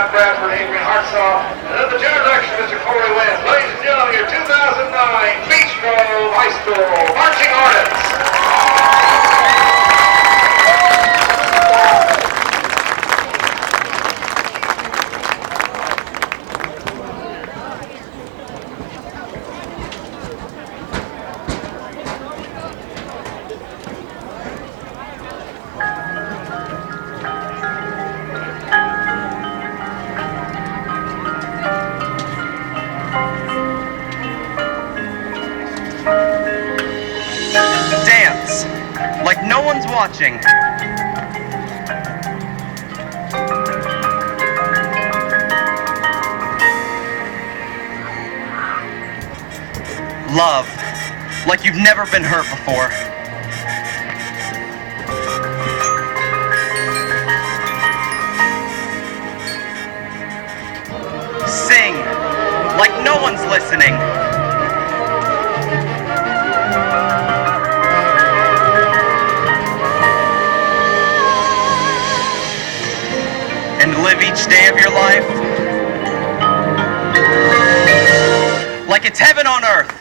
Scott Bradford, Adrian Hartsaw, and under the general direction of Mr. Corey Wynn. Ladies and gentlemen, your 2009 Beech Grove High School Marching Ordnance. Dance like no one's watching. Love like you've never been hurt before. Sing like no one's listening. And live each day of your life like it's heaven on earth.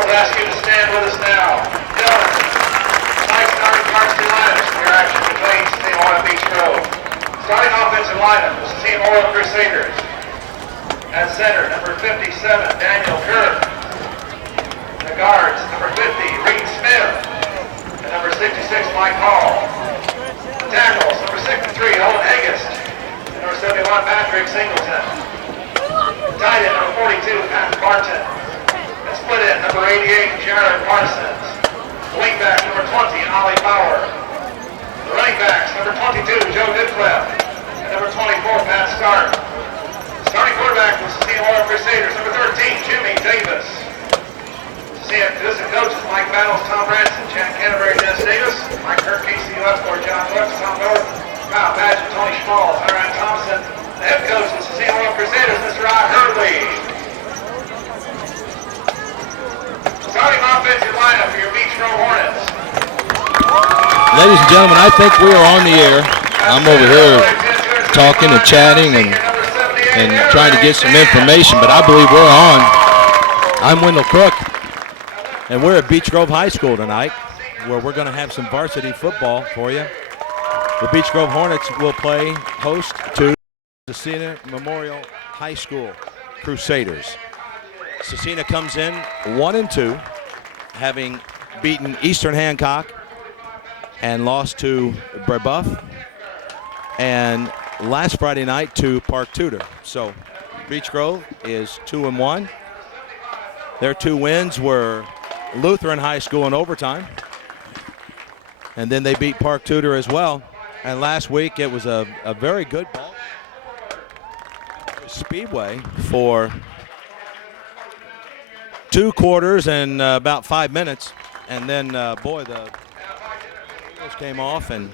girls ask you to stand with us now. Gentlemen, tonight's starting varsity lineups for your action between Scecina and Beech Grove. Starting offensive lineup, the Scecina Crusaders. At center, number 57, Daniel Kerr. The guards, number 50, Reed Smith. And number 66, Mike Hall. The tackles, number 63, Owen Hagist. And number 71, Patrick Singleton. The tight end, number 42, Pat Barton. And split end, number 88, Jared Parsons. The wingback, number 20, Ollie Bauer. The running backs, number 22, Joe Didcliffe. And number 24, Pat Stark. Starting quarterback for Scecina Crusaders, number 13, Jimmy Davis. Assistant coaches, Mike Battles, Tom Branson, Chad Canterbury, Dennis Davis, Mike Kirk, Casey Westport, John West, Tom Miller, Kyle Padgett, Tony Schmalls, Ryan Thompson. The head coach of the Scecina Crusaders, Mr. Rod Hurley. Starting offensive lineup for your Beech Grove Hornets. Ladies and gentlemen, I think we are on the air. I'm over here talking and chatting and trying to get some information, but I believe we're on. I'm Wendell Crook, and we're at Beech Grove High School tonight, where we're going to have some varsity football for you. The Beech Grove Hornets will play host to Scecina Memorial High School Crusaders. Scecina comes in 1-2, having beaten Eastern Hancock and lost to Brebeuf, and last Friday night to Park Tudor. So Beech Grove is 2-1. Their two wins were Lutheran High School in overtime, and then they beat Park Tudor as well. And last week it was a very good ball Speedway for 2 quarters and about 5 minutes, and then boy, the wheels came off and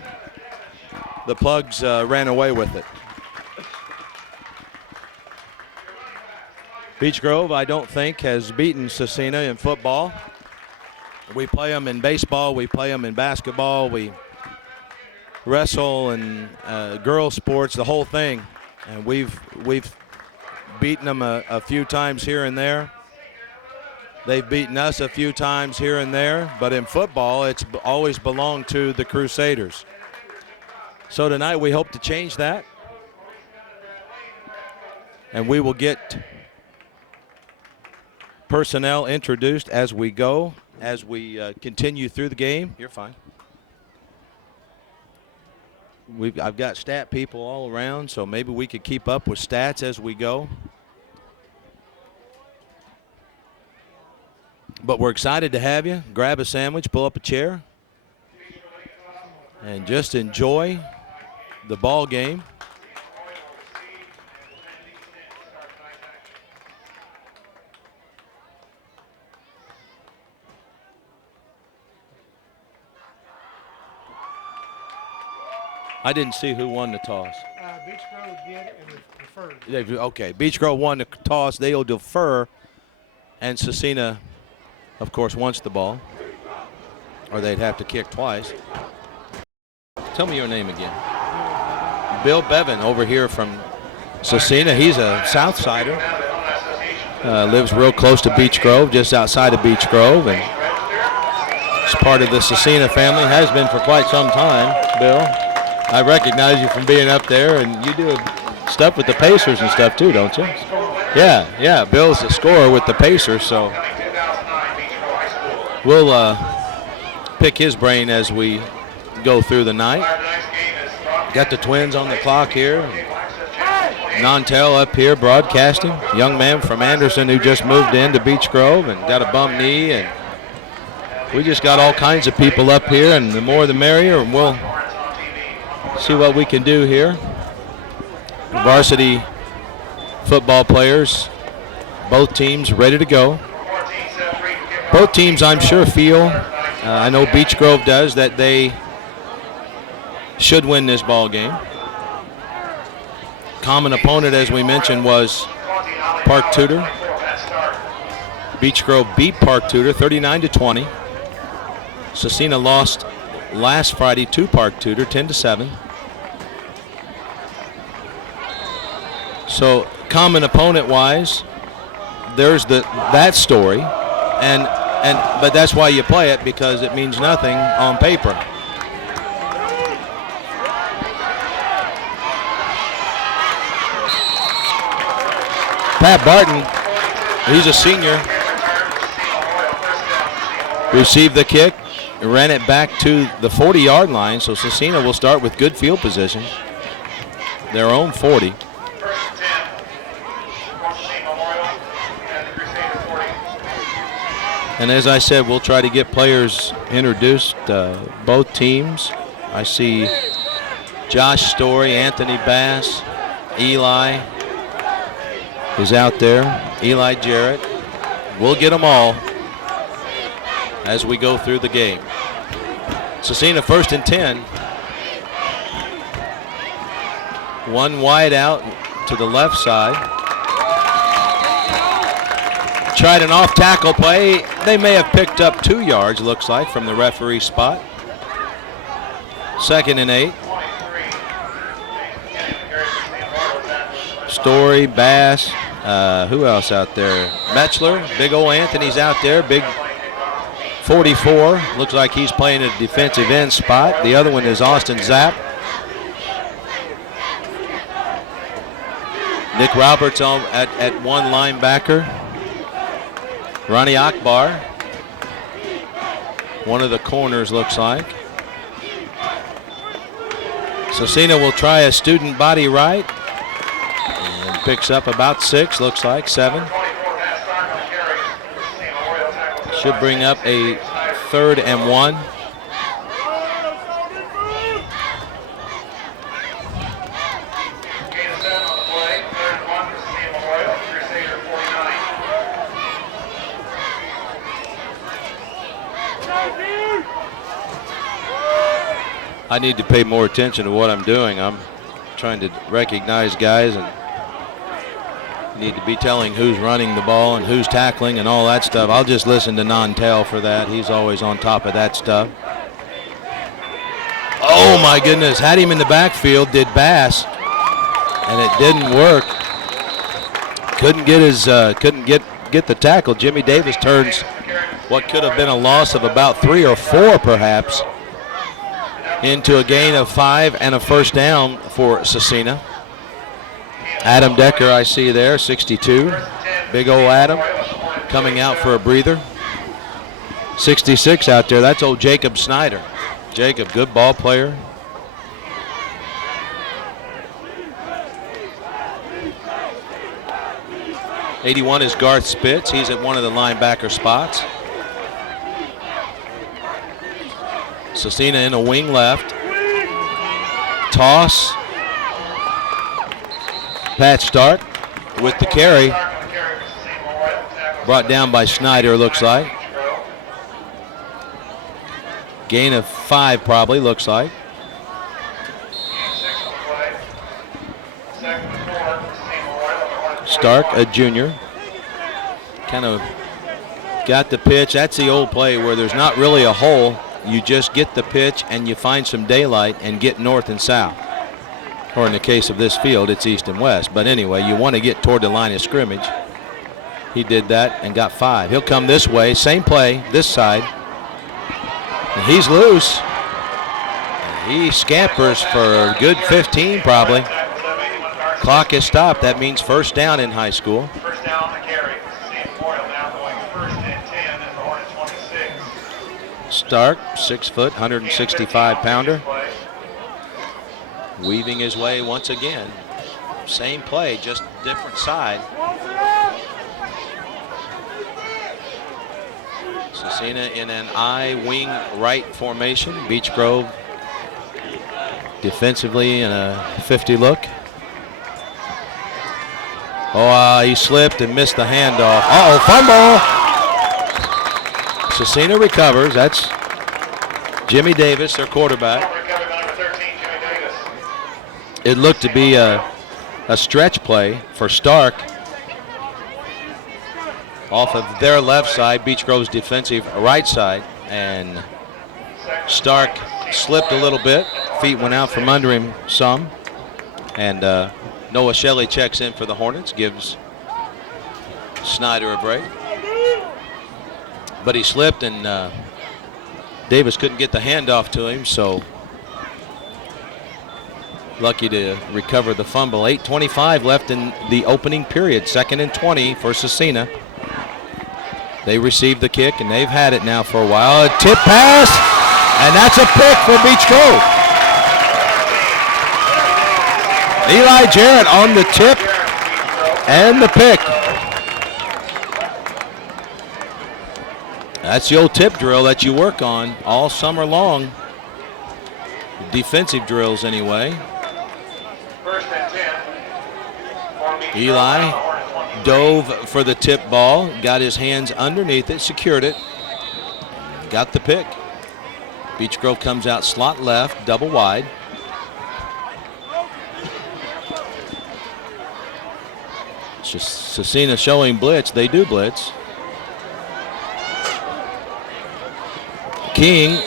the Plugs ran away with it. Beech Grove, I don't think, has beaten Scecina in football. We play them in baseball, we play them in basketball, we wrestle and girls sports, the whole thing. And we've beaten them a few times here and there. They've beaten us a few times here and there, but in football, it's always belonged to the Crusaders. So tonight we hope to change that, and we will get personnel introduced as we go, as we continue through the game. You're fine. I've got stat people all around, so maybe we could keep up with stats as we go. But we're excited to have you. Grab a sandwich, pull up a chair, and just enjoy the ball game. I didn't see who won the toss. Beech Grove did and deferred. Okay, Beech Grove won the toss. They'll defer, and Scecina, of course, wants the ball, or they'd have to kick twice. Tell me your name again. Bill Bevan over here from Scecina. He's a Southsider. Lives real close to Beech Grove, just outside of Beech Grove, and is part of the Scecina family. Has been for quite some time, Bill. I recognize you from being up there, and you do stuff with the Pacers and stuff too, don't you? Yeah. Bill's the scorer with the Pacers, so we'll pick his brain as we go through the night. Got the Twins on the clock here. Nantel up here broadcasting. Young man from Anderson who just moved into Beech Grove and got a bum knee, and we just got all kinds of people up here, and the more the merrier, and we'll see what we can do here. Varsity football players, both teams ready to go. Both teams, I'm sure, feel, I know Beech Grove does, that they should win this ball game. Common opponent, as we mentioned, was Park Tudor. Beech Grove beat Park Tudor 39-20. Scecina lost last Friday to Park Tudor 10-7. So common opponent wise, there's that story, and But that's why you play it, because it means nothing on paper. Pat Barton, he's a senior, received the kick, ran it back to the 40-yard line, so Scecina will start with good field position. Their own 40. And as I said, we'll try to get players introduced, both teams. I see Josh Story, Anthony Bass, Eli is out there, Eli Jarrett. We'll get them all as we go through the game. Scecina 1st and 10. One wide out to the left side. Tried an off tackle play. They may have picked up 2 yards, looks like, from the referee spot. 2nd and 8. Story, Bass, who else out there? Metzler, big old Anthony's out there, big 44. Looks like he's playing a defensive end spot. The other one is Austin Zapp. Nick Roberts at one linebacker. Ronnie Akbar, one of the corners, looks like. Scecina will try a student body right and picks up about 6, looks like 7. Should bring up a 3rd and 1. I need to pay more attention to what I'm doing. I'm trying to recognize guys and need to be telling who's running the ball and who's tackling and all that stuff. I'll just listen to Non-Tel for that. He's always on top of that stuff. Oh my goodness, had him in the backfield, did Bass, and it didn't work. Couldn't get the tackle. Jimmy Davis turns what could have been a loss of about 3 or 4 perhaps into a gain of 5 and a 1st down for Scecina. Adam Decker I see there, 62. Big old Adam coming out for a breather. 66 out there, that's old Jacob Snyder. Jacob, good ball player. '81 is Garth Spitz. He's at one of the linebacker spots. Scecina in a wing left. Toss. Pat Stark with the carry. Brought down by Snyder, looks like. Gain of 5 probably, looks like. Stark, a junior. Kind of got the pitch. That's the old play where there's not really a hole. You just get the pitch and you find some daylight and get north and south. Or in the case of this field, it's east and west. But anyway, you want to get toward the line of scrimmage. He did that and got 5. He'll come this way, same play, this side. And he's loose. He scampers for a good 15 probably. Clock is stopped. That means 1st down in high school. First down on the carry. Memorial now going 1st and 10 at the Hornet 26. Stark, 6 foot, 165 pounder. Weaving his way once again. Same play, just different side. Scecina in an I wing right formation. Beech Grove defensively in a 50 look. Oh, he slipped and missed the handoff. Uh-oh, fumble! Scecina recovers. That's Jimmy Davis, their quarterback. It looked to be a stretch play for Stark. Off of their left side, Beech Grove's defensive right side. And Stark slipped a little bit. Feet went out from under him some. And Noah Shelley checks in for the Hornets, gives Snyder a break. but he slipped, and Davis couldn't get the handoff to him, so lucky to recover the fumble. 8:25 left in the opening period. 2nd and 20 for Scecina. They received the kick, and they've had it now for a while. A tip pass, and that's a pick for Beech Grove. Eli Jarrett on the tip and the pick. That's the old tip drill that you work on all summer long. Defensive drills anyway. First and 10. Eli dove for the tip ball, got his hands underneath it, secured it, got the pick. Beech Grove comes out slot left, double wide. It's just Scecina showing blitz. They do blitz. King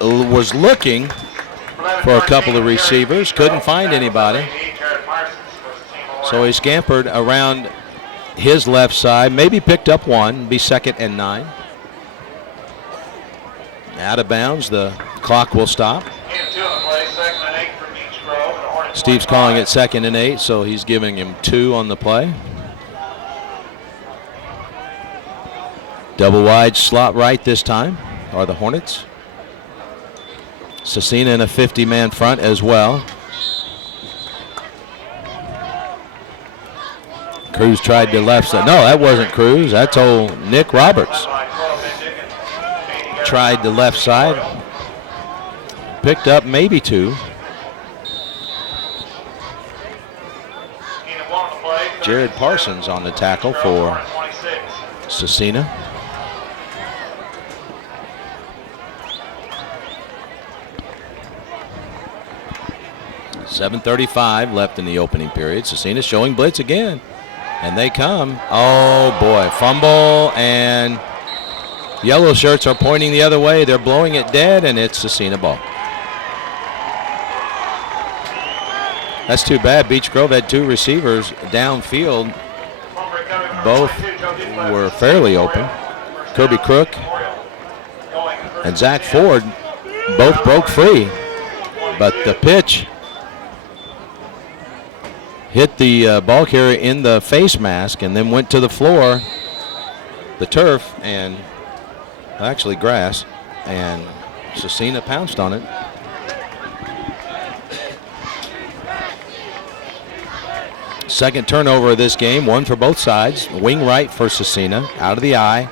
was looking for a couple of receivers, couldn't find anybody. So he scampered around his left side, maybe picked up one, be 2nd and 9. Out of bounds, the clock will stop. Steve's calling it 2nd and 8, so he's giving him 2 on the play. Double wide slot right this time are the Hornets. Scecina in a 50-man front as well. Cruz tried to left side. No, that wasn't Cruz. That's old Nick Roberts. Tried the left side. Picked up maybe 2. Jared Parsons on the tackle for Scecina. .7:35 left in the opening period. Scecina showing blitz again. And they come. Oh, boy. Fumble, and yellow shirts are pointing the other way. They're blowing it dead, and it's Scecina ball. That's too bad. Beech Grove had 2 receivers downfield. Both were fairly open. Kirby Crook and Zach Ford both broke free. But the pitch hit the ball carrier in the face mask and then went to the floor, the turf, and actually grass, and Scecina pounced on it. Second turnover of this game, 1 for both sides. Wing right for Scecina, out of the eye.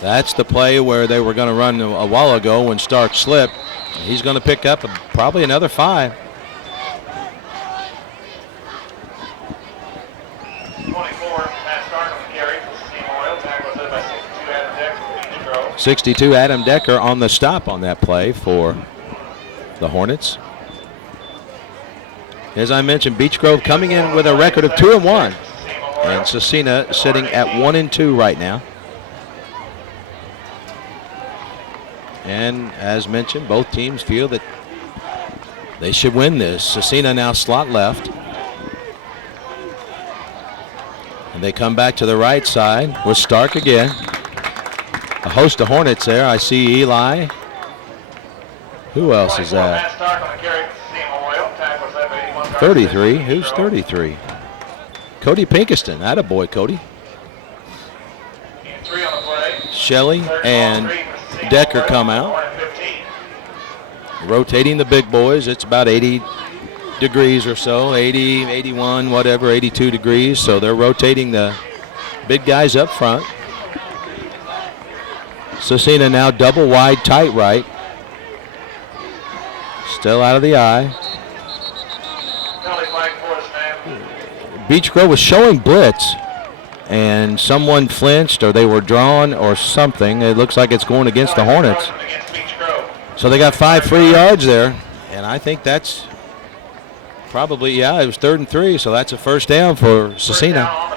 That's the play where they were going to run a while ago when Stark slipped. He's going to pick up probably another 5. 62 Adam Decker on the stop on that play for the Hornets. As I mentioned, Beech Grove coming in with a record of 2-1, and Scecina sitting at 1-2 right now. And as mentioned, both teams feel that they should win this. Scecina now slot left. And they come back to the right side with Stark again. A host of Hornets there. I see Eli. Who else is that? 33. Who's 33? Cody Pinkston. Attaboy, Cody. Shelley and Decker come out. Rotating the big boys. It's about 80 degrees or so. 80, 81, whatever, 82 degrees. So they're rotating the big guys up front. Scecina now double wide, tight right. Still out of the eye. Beech Grove was showing blitz, and someone flinched or they were drawn or something. It looks like it's going against the Hornets. So they got 5 free yards there, and I think that's probably, yeah, it was 3rd and 3, so that's a first down for Scecina.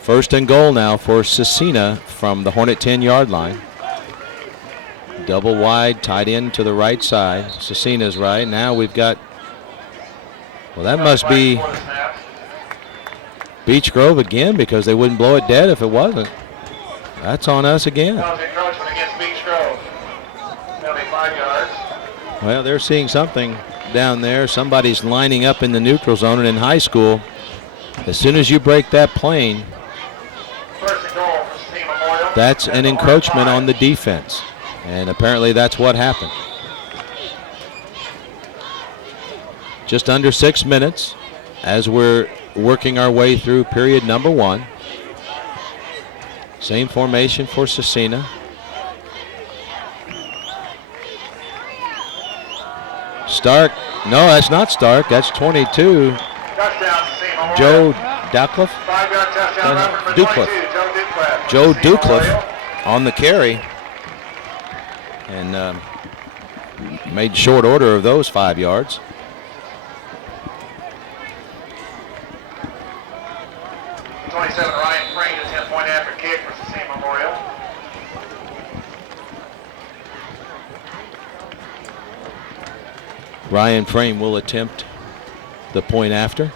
First and goal now for Scecina from the Hornet 10-yard line. Double wide, tight end to the right side. Scecina's right. Now we've got, well, that must be Beech Grove again, because they wouldn't blow it dead if it wasn't. That's on us again. Well, they're seeing something down there. Somebody's lining up in the neutral zone, and in high school, as soon as you break that plane, that's an encroachment on the defense. And apparently that's what happened. Just under 6 minutes as we're working our way through period number 1. Same formation for Scecina. Stark, no, that's not Stark, that's 22. Joe Ducliffe? Joe Ducliffe on the carry. And made short order of those 5 yards. Ryan Frame, a 10-point after kick for Scecina Memorial. Ryan Frame will attempt the point after.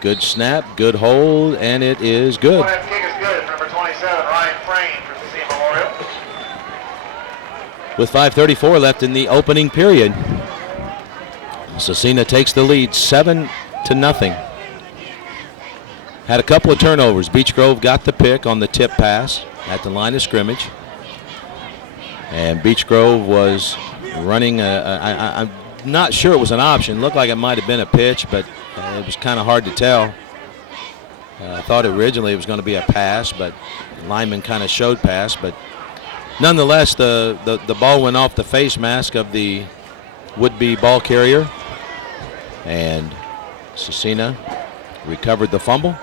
Good snap, good hold, and it is good. Kick is good. Number 27, Ryan Frame for Scecina Memorial. With 5:34 left in the opening period, Scecina takes the lead 7-0. Had a couple of turnovers. Beech Grove got the pick on the tip pass at the line of scrimmage. And Beech Grove was running I'm not sure it was an option. Looked like it might have been a pitch, but it was kind of hard to tell. I thought originally it was going to be a pass, but the lineman kind of showed pass. But nonetheless, the ball went off the face mask of the would-be ball carrier. And Scecina recovered the fumble.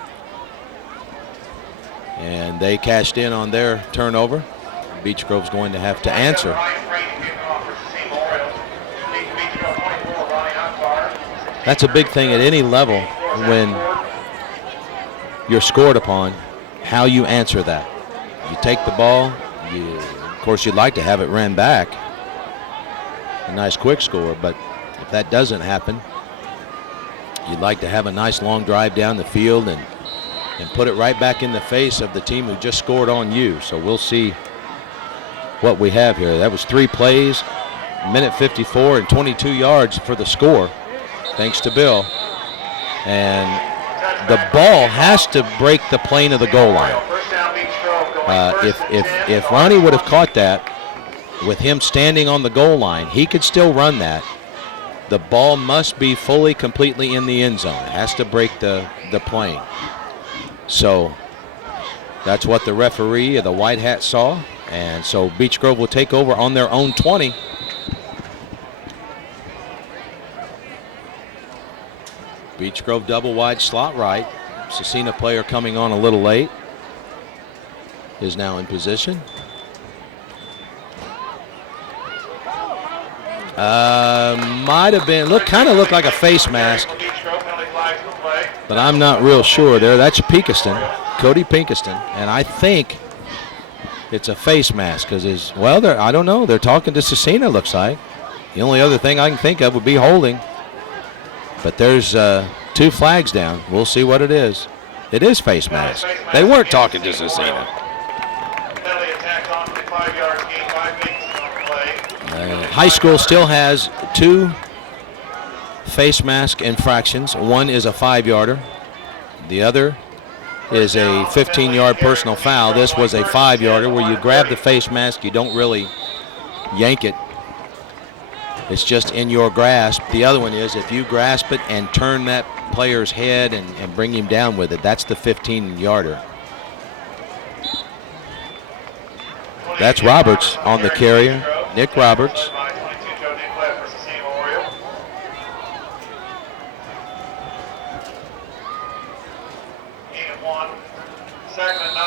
And they cashed in on their turnover. Beech Grove's going to have to answer. That's a big thing at any level when you're scored upon, how you answer that. You take the ball, of course you'd like to have it ran back, a nice quick score, but if that doesn't happen, you'd like to have a nice long drive down the field and put it right back in the face of the team who just scored on you. So we'll see what we have here. That was 3 plays, minute 54 and 22 yards for the score, thanks to Bill. And the ball has to break the plane of the goal line. If Ronnie would have caught that with him standing on the goal line, he could still run that. The ball must be fully, completely in the end zone. It has to break the plane. So that's what the referee, the white hat, saw. And so Beech Grove will take over on their own 20. Beech Grove double wide slot right. Scecina player coming on a little late is now in position. Might have been, kind of looked like a face mask, but I'm not real sure there. That's Pinkston, Cody Pinkston, and I think it's a face mask because I don't know. They're talking to Scecina, looks like. The only other thing I can think of would be holding, but there's 2 flags down. We'll see what it is. It is face mask. They weren't talking to Scecina. High school still has 2 face mask infractions. One is a 5-yarder. The other is a 15-yard personal foul. This was a 5-yarder where you grab the face mask. You don't really yank it. It's just in your grasp. The other one is if you grasp it and turn that player's head and bring him down with it. That's the 15-yarder. That's Roberts on the carrier. Nick Roberts.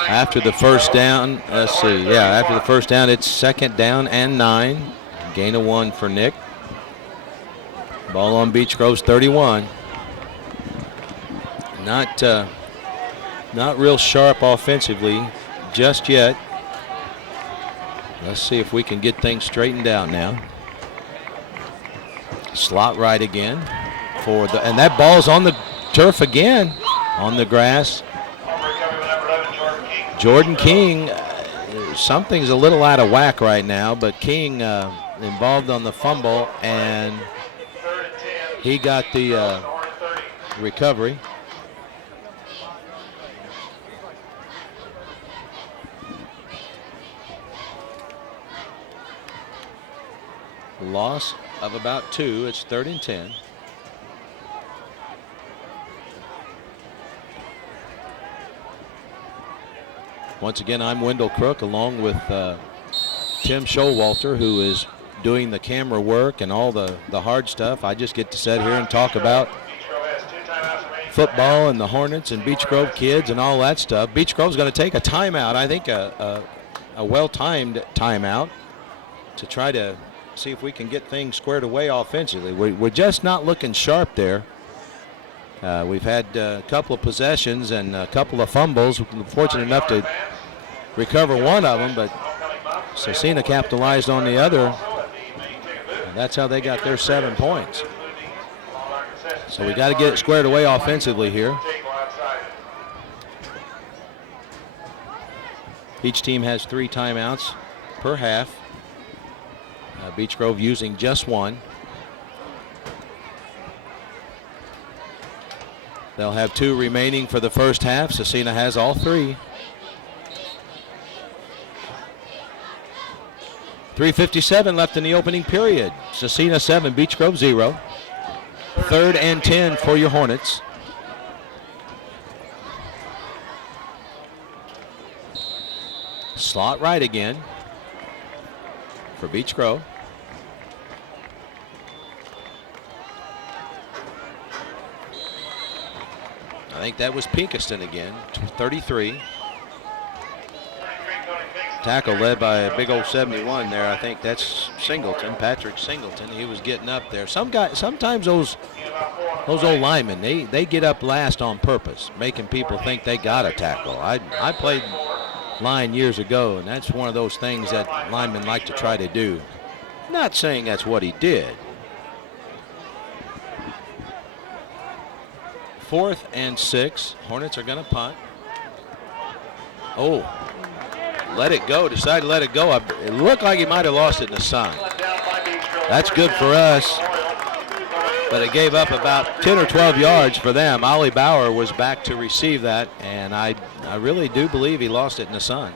After the first down, let's see, yeah, after the first down, it's 2nd down and 9. Gain of 1 for Nick. Ball on Beech Grove's 31. Not not real sharp offensively just yet. Let's see if we can get things straightened out now. Slot right again for the, and that ball's on the turf again, on the grass. Jordan King, something's a little out of whack right now, but King involved on the fumble, and he got the recovery. Loss of about 2. It's 3rd and 10. Once again, I'm Wendell Crook along with Tim Showalter, who is doing the camera work and all the hard stuff. I just get to sit here and talk about football and the Hornets and Beech Grove kids and all that stuff. Beech Grove's going to take a timeout, I think a well-timed timeout, to try to see if we can get things squared away offensively. We're just not looking sharp there. We've had a couple of possessions and a couple of fumbles. We're fortunate enough to recover one of them, but Scecina capitalized on the other. And that's how they got their 7 points. So we got to get it squared away offensively here. Each team has 3 timeouts per half. Beech Grove using just 1. They'll have 2 remaining for the first half. Scecina has all 3. 3:57 left in the opening period. Scecina 7, Beech Grove 0. 3rd and 10 for your Hornets. Slot right again for Beech Grove. I think that was Pinkerton again, 33. Tackle led by a big old 71 there. I think that's Singleton, Patrick Singleton. He was getting up there. Sometimes those old linemen, they get up last on purpose, making people think they got a tackle. I played line years ago, and that's one of those things that linemen like to try to do. Not saying that's what he did. 4th and 6. Hornets are going to punt. Oh, let it go. Decided to let it go. It looked like he might have lost it in the sun. That's good for us, but it gave up about 10 or 12 yards for them. Ollie Bauer was back to receive that, and I really do believe he lost it in the sun.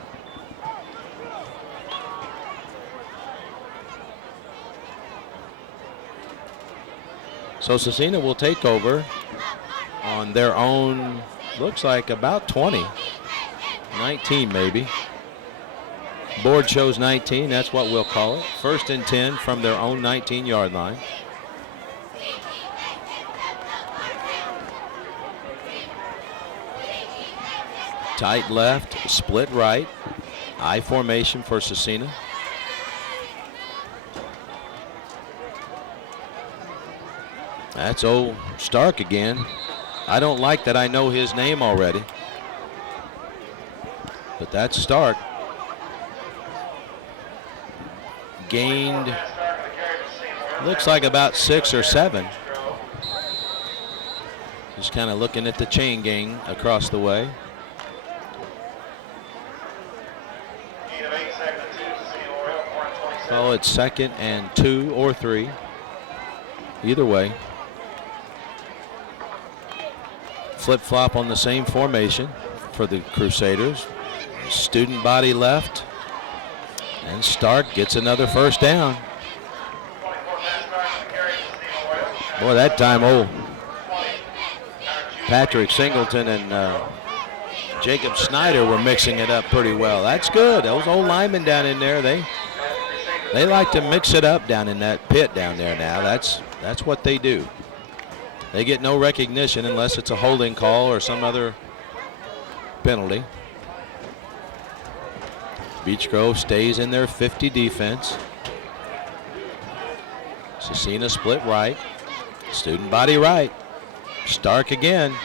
So Scecina will take over on their own, looks like about 20, 19 maybe. Board shows 19, that's what we'll call it. 1st and 10 from their own 19-yard line. Tight left, split right. I formation for Scecina. That's old Stark again. I don't like that I know his name already, but that's Stark. Gained, looks like about 6 or 7. Just kind of looking at the chain gang across the way. So it's 2nd and 2 or 3. Either way. Flip-flop on the same formation for the Crusaders. Student body left. And Stark gets another first down. Boy, that time old Patrick Singleton and Jacob Snyder were mixing it up pretty well. That's good. Those old linemen down in there, they like to mix it up down in that pit down there now. That's what they do. They get no recognition unless it's a holding call or some other penalty. Beech Grove stays in their 50 defense. Scecina split right. Student body right. Stark again.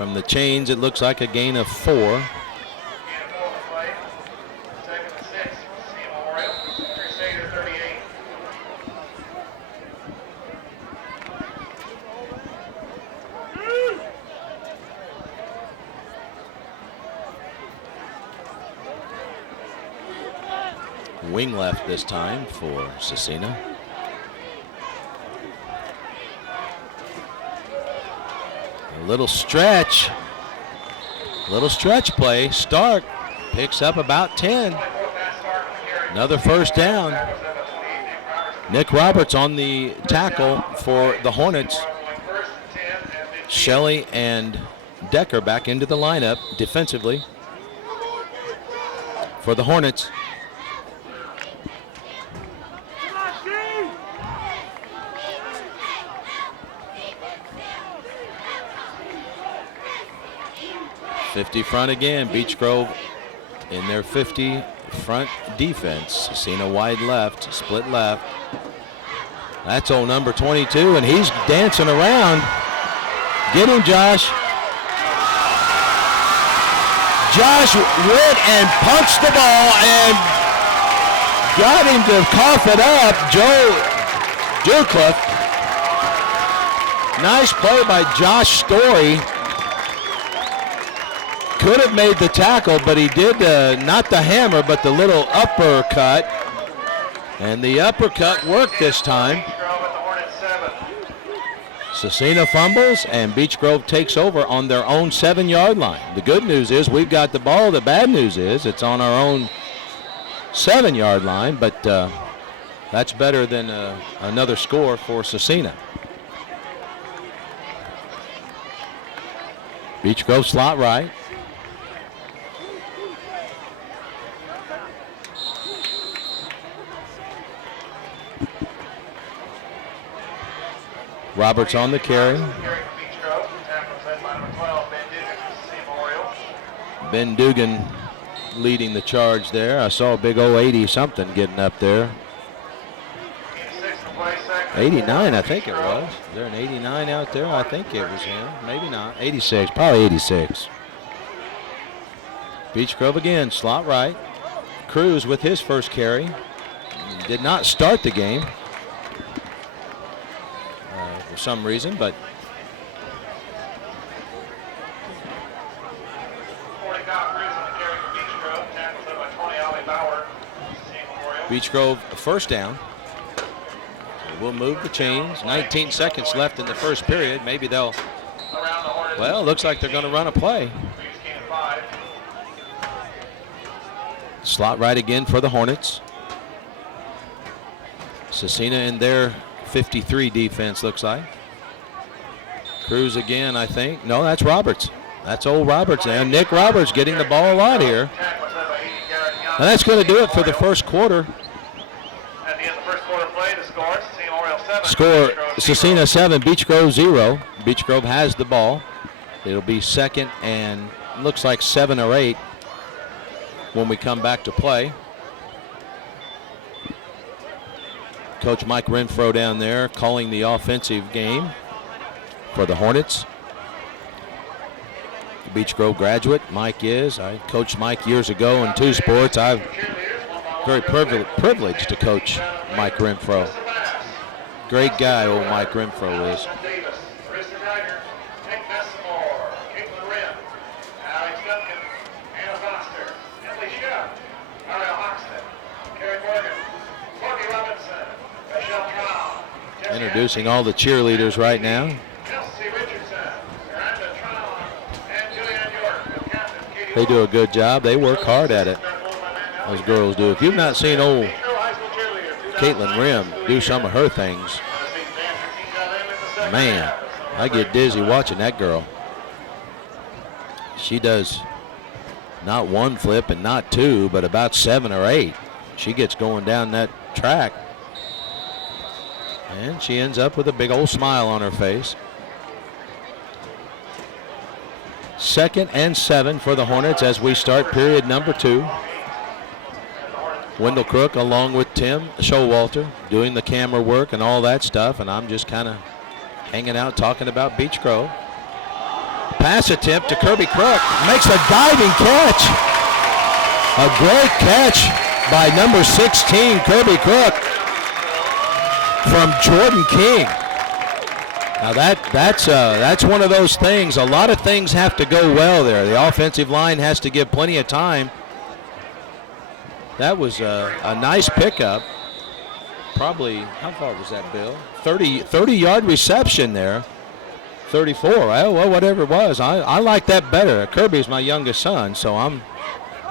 From the chains, it looks like a gain of 4. Gain of 4 on the play. Second and 6 for Scecina Memorial. Crusader 38. Wing left this time for Scecina. A little stretch play. Stark picks up about 10. Another first down. Nick Roberts on the tackle for the Hornets. Shelley and Decker back into the lineup defensively for the Hornets. .50 front again. Beech Grove in their 50 front defense. Scecina wide left, split left. That's old number 22, and he's dancing around. Get him, Josh. Josh went and punched the ball and got him to cough it up. Joe Ducliffe. Nice play by Josh Story. Could have made the tackle, but he did not the hammer, but the little uppercut. And the uppercut worked this time. Scecina fumbles, and Beech Grove takes over on their own 7-yard line. The good news is we've got the ball. The bad news is it's on our own 7-yard line, but that's better than another score for Scecina. Beech Grove slot right. Roberts on the carry. Ben Dugan leading the charge there. I saw a big old 80-something getting up there. 89, I think it was. Is there an 89 out there? I think it was him. Maybe not. 86, probably 86. Beech Grove again, slot right. Cruz with his first carry. Did not start the game for some reason, but Beech Grove first down. We'll move the chains. 19 seconds left in the first period. Maybe they'll, well, looks like they're going to run a play. Slot right again for the Hornets. Scecina in their 53 defense, looks like. Cruz again, I think. No, that's Roberts. That's old Roberts. And Nick Roberts getting the ball a lot here. And that's going to do it for the first quarter. At the end of the first quarter play, the score, Scecina Memorial 7. Score, Scecina 7, Beech Grove 0. Beech Grove has the ball. It'll be second and looks like 7 or 8 when we come back to play. Coach Mike Renfro down there calling the offensive game for the Hornets. Beech Grove graduate, Mike is. I coached Mike years ago in 2 sports. I'm very privileged to coach Mike Renfro. Great guy, old Mike Renfro is. Introducing all the cheerleaders right now. They do a good job. They work hard at it. Those girls do. If you've not seen old Caitlin Rim do some of her things, man, I get dizzy watching that girl. She does not 1 flip and not 2, but about 7 or 8. She gets going down that track. And she ends up with a big old smile on her face. 2nd and 7 for the Hornets as we start period number 2. Wendell Crook along with Tim Showalter doing the camera work and all that stuff, and I'm just kind of hanging out talking about Beech Grove. Pass attempt to Kirby Crook. Makes a diving catch. A great catch by number 16, Kirby Crook, from Jordan King. Now that's one of those things. A lot of things have to go well there. The offensive line has to give plenty of time. That was a nice pickup. Probably, how far was that, Bill? 30-yard reception there. 34, well, whatever it was. I like that better. Kirby's my youngest son, so I'm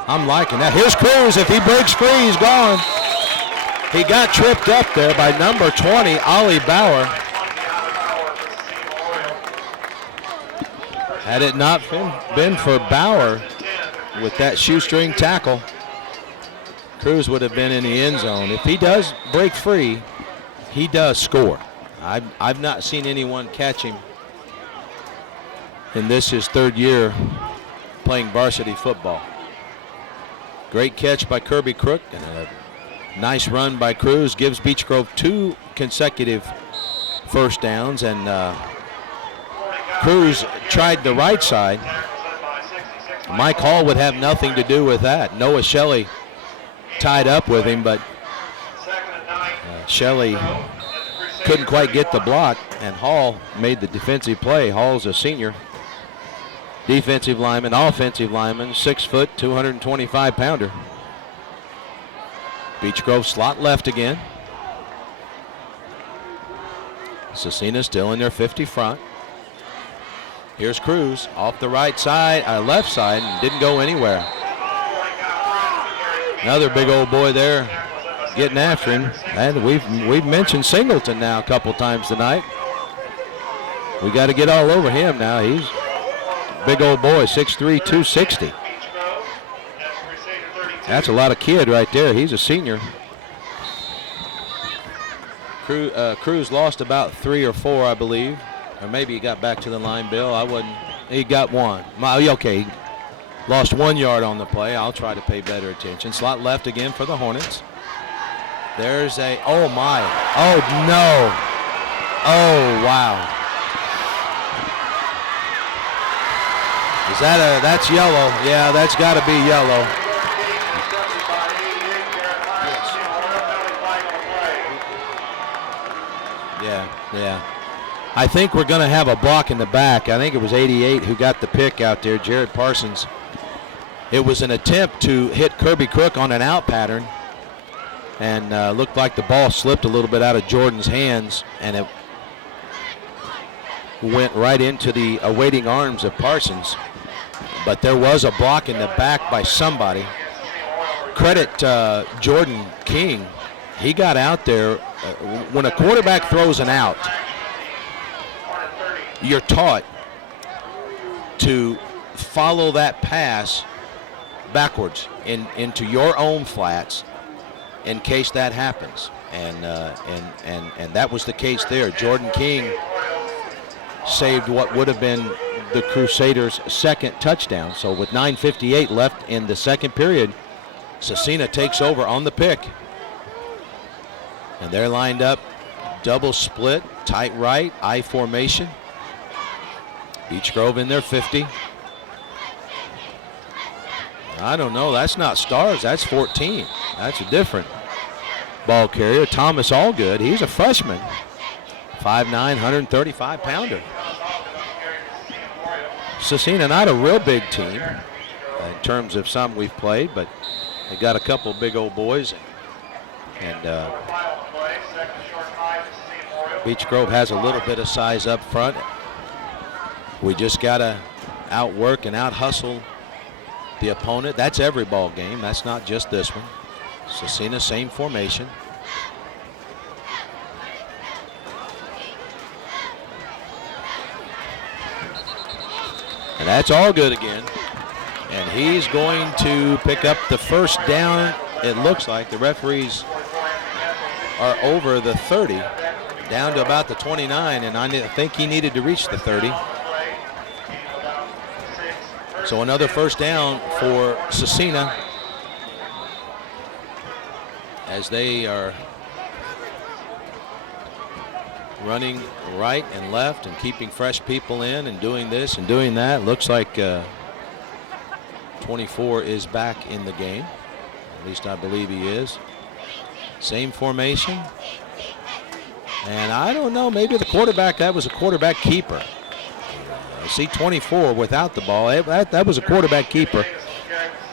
liking that. Here's Cruz. If he breaks free, he's gone. He got tripped up there by number 20, Ollie Bauer. Had it not been for Bauer with that shoestring tackle, Cruz would have been in the end zone. If he does break free, he does score. I've not seen anyone catch him in this his third year playing varsity football. Great catch by Kirby Crook and a nice run by Cruz. Gives Beech Grove 2 consecutive first downs, and Cruz tried the right side. Mike Hall would have nothing to do with that. Noah Shelley tied up with him, but Shelley couldn't quite get the block, and Hall made the defensive play. Hall's a senior defensive lineman, offensive lineman, 6 foot, 225 pounder. Beech Grove slot left again. Scecina still in their 50 front. Here's Cruz off the right side, left side, and didn't go anywhere. Another big old boy there getting after him. And we've mentioned Singleton now a couple times tonight. We got to get all over him now. He's a big old boy, 6'3", 260. That's a lot of kid right there. He's a senior. Cruz lost about 3 or 4, I believe. Or maybe he got back to the line, Bill. He got 1. Okay, lost 1 yard on the play. I'll try to pay better attention. Slot left again for the Hornets. There's oh my, oh no. Oh, wow. Is that's yellow. Yeah, that's got to be yellow. Yeah. I think we're going to have a block in the back. I think it was 88 who got the pick out there, Jared Parsons. It was an attempt to hit Kirby Crook on an out pattern, and looked like the ball slipped a little bit out of Jordan's hands, and it went right into the awaiting arms of Parsons. But there was a block in the back by somebody. Credit Jordan King. He got out there. When a quarterback throws an out, you're taught to follow that pass backwards into your own flats in case that happens. And that was the case there. Jordan King saved what would have been the Crusaders' second touchdown. So with 9:58 left in the second period, Scecina takes over on the pick. And they're lined up, double split, tight right, I formation. Beech Grove in their 50. I don't know, that's not Stars, that's 14. That's a different ball carrier. Thomas Allgood, he's a freshman. 5'9", 135 pounder. Scecina, not a real big team in terms of some we've played, but they got a couple big old boys. And Beech Grove has a little bit of size up front. We just got to outwork and out-hustle the opponent. That's every ball game. That's not just this one. Scecina, same formation. And that's all good again. And he's going to pick up the first down. It looks like the referees are over the 30, down to about the 29, and I think he needed to reach the 30. So another first down for Scecina as they are running right and left and keeping fresh people in and doing this and doing that. Looks like 24 is back in the game. At least I believe he is. Same formation. And I don't know, maybe the quarterback, that was a quarterback keeper. See 24 without the ball. That was a quarterback keeper.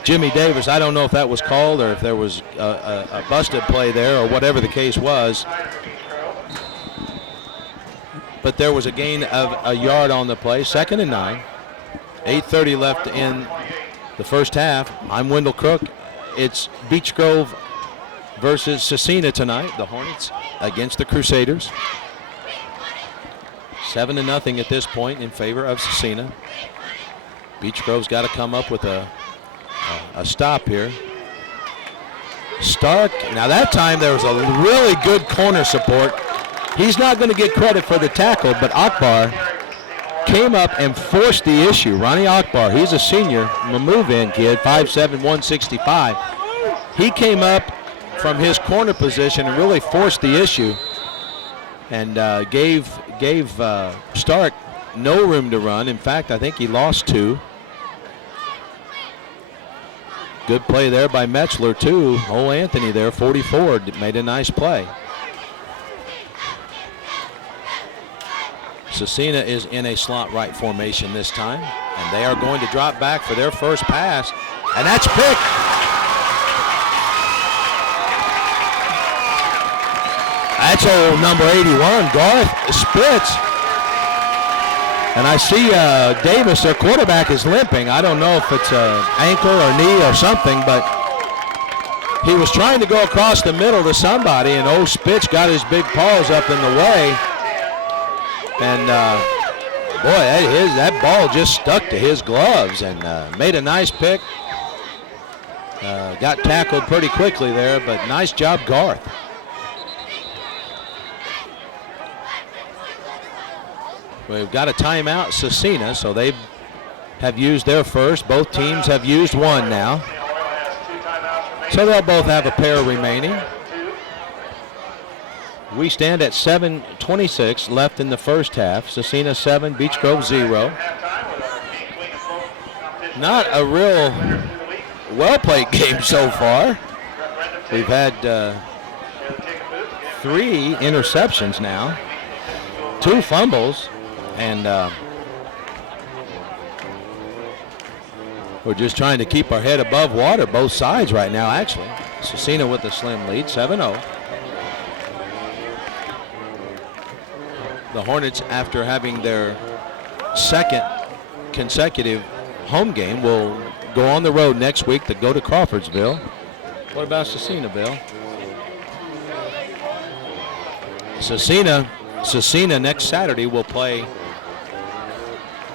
Jimmy Davis, I don't know if that was called or if there was a busted play there or whatever the case was. But there was a gain of a yard on the play. 2nd and 9. 8:30 left in the first half. I'm Wendell Crook. It's Beech Grove versus Scecina tonight. The Hornets against the Crusaders. 7-0 at this point in favor of Scecina. Beech Grove's got to come up with a stop here. Stark, now that time there was a really good corner support. He's not going to get credit for the tackle, but Akbar came up and forced the issue. Ronnie Akbar, he's a senior, a move-in kid, 5'7", 165. He came up from his corner position and really forced the issue and gave Stark no room to run. In fact, I think he lost 2. Good play there by Metzler, too. Old Anthony there, 44, made a nice play. Scecina is in a slot right formation this time, and they are going to drop back for their first pass, and that's picked. That's old number 81, Garth Spitz. And I see Davis, their quarterback, is limping. I don't know if it's an ankle or knee or something, but he was trying to go across the middle to somebody, and old Spitz got his big paws up in the way. And, boy, that ball just stuck to his gloves and made a nice pick. Got tackled pretty quickly there, but nice job, Garth. We've got a timeout, Scecina, so they have used their first. Both teams have used one now. So they'll both have a pair remaining. We stand at 7:26 left in the first half. Scecina 7, Beech Grove 0. Not a real well-played game so far. We've had 3 interceptions now, 2 fumbles, and we're just trying to keep our head above water, both sides right now, actually. Scecina with a slim lead, 7-0. The Hornets, after having their 2nd consecutive home game, will go on the road next week to go to Crawfordsville. What about Scecina, Bill? Scecina next Saturday will play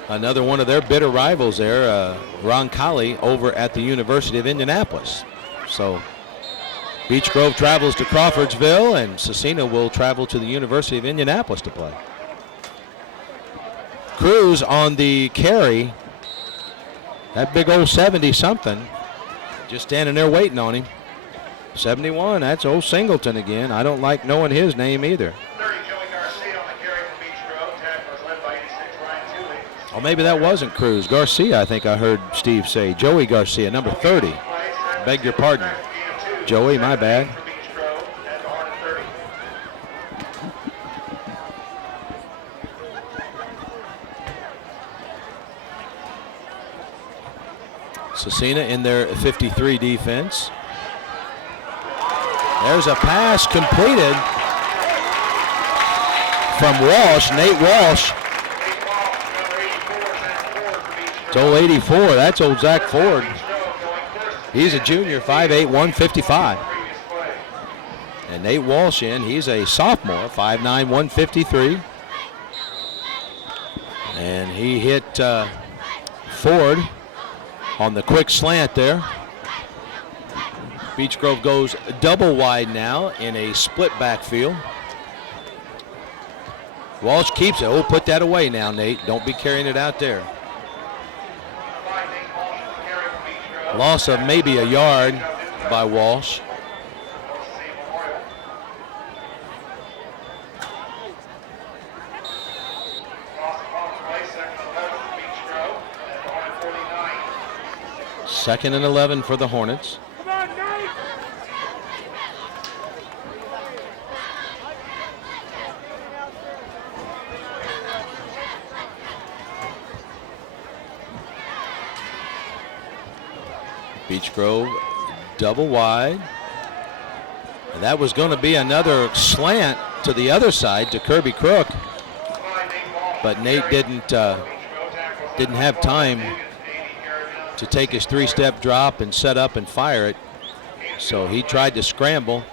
another one of their bitter rivals there, Roncalli, over at the University of Indianapolis. So Beech Grove travels to Crawfordsville, and Scecina will travel to the University of Indianapolis to play. Cruz on the carry. That big old 70-something. Just standing there waiting on him. 71, that's old Singleton again. I don't like knowing his name either. 30, Joey Garcia on the carry from Beech Grove. Tackle was led by 86, Ryan Tooley. Oh, maybe that wasn't Cruz. Garcia, I think I heard Steve say. Joey Garcia, number 30. Beg your pardon. Joey, my bad. Scecina in their 53 defense. There's a pass completed from Walsh, Nate Walsh. It's old 84, that's old Zach Ford. He's a junior, 5'8", 155. And Nate Walsh he's a sophomore, 5'9", 153. And he hit Ford on the quick slant there. Beech Grove goes double wide now in a split backfield. Walsh keeps it. Oh, put that away now, Nate. Don't be carrying it out there. Loss of maybe a yard by Walsh. 2nd and 11 for the Hornets. Beech Grove double wide. And that was going to be another slant to the other side to Kirby Crook, but Nate didn't have time to take his 3-step drop and set up and fire it. So he tried to scramble.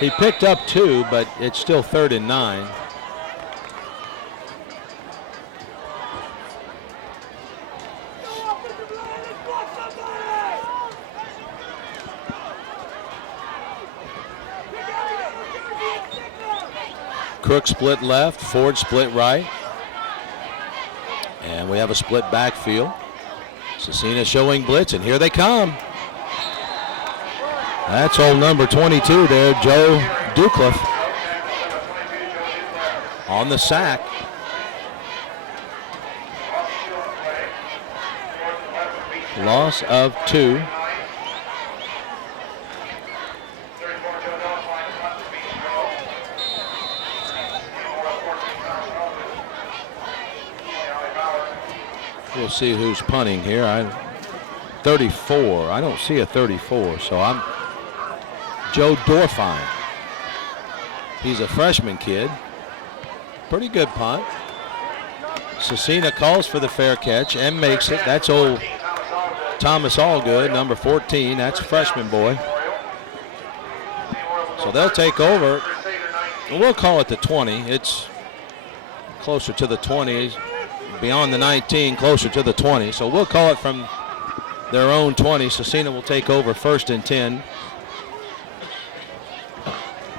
He picked up 2, but it's still 3rd and 9. Crook split left, Ford split right. And we have a split backfield. Scecina showing blitz, and here they come. That's old number 22 there, Joe Ducliffe, on the sack. Loss of 2. We'll see who's punting here. 34. I don't see a 34, so I'm Joe Dorfine. He's a freshman kid. Pretty good punt. Scecina calls for the fair catch and makes it. That's old Thomas Allgood, number 14. That's a freshman boy. So they'll take over. We'll call it the 20. It's closer to the 20. Beyond the 19, closer to the 20. So we'll call it from their own 20. Scecina will take over 1st and 10.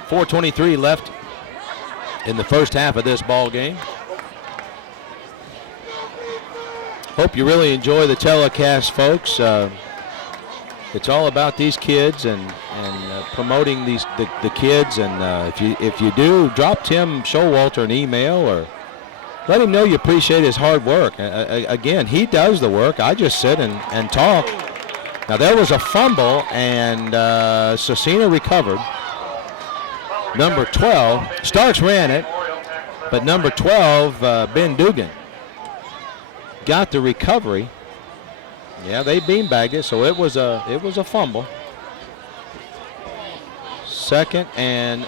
4:23 left in the first half of this ball game. Hope you really enjoy the telecast, folks. It's all about these kids and promoting the kids. And if you do, drop Tim Showalter an email or let him know you appreciate his hard work. Again, he does the work. I just sit and talk. Now, there was a fumble, and Scecina recovered. Number 12, Starks ran it, but number 12, Ben Dugan, got the recovery. Yeah, they beanbagged it, so it was a fumble. 2nd and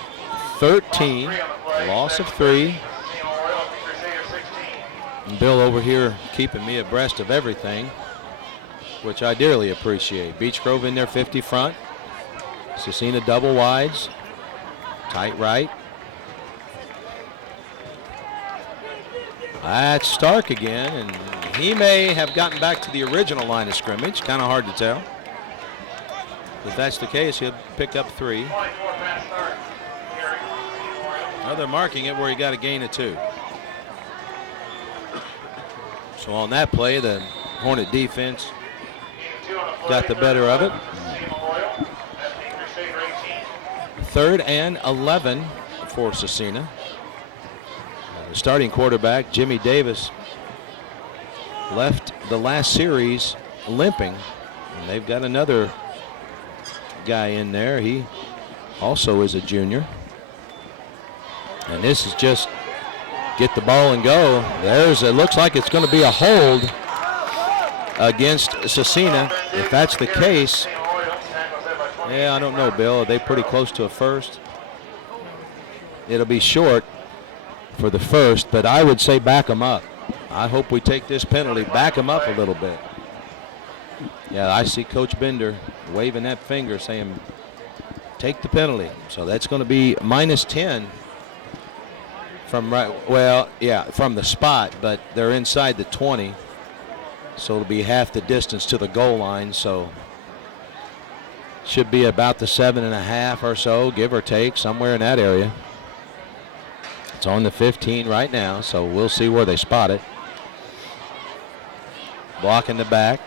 13, loss of 3. And Bill over here keeping me abreast of everything, which I dearly appreciate. Beech Grove in their 50 front. Scecina double wides. Tight right. That's Stark again, and he may have gotten back to the original line of scrimmage. Kind of hard to tell. If that's the case, he'll pick up 3. Now they're marking it where he got a gain of 2. So on that play, the Hornet defense got the better of it. 3rd and 11 for Scecina. The starting quarterback, Jimmy Davis, left the last series limping. And they've got another guy in there. He also is a junior. And this is just get the ball and go. It looks like it's going to be a hold against Scecina. If that's the case, yeah, I don't know, Bill. Are they pretty close to a first? It'll be short for the first, but I would say back them up. I hope we take this penalty, back them up a little bit. Yeah, I see Coach Bender waving that finger saying, take the penalty. So that's going to be -10. From from the spot, but they're inside the 20, so it'll be half the distance to the goal line. So should be about the 7.5 or so, give or take, somewhere in that area. It's on the 15 right now, so we'll see where they spot it. Block in the back.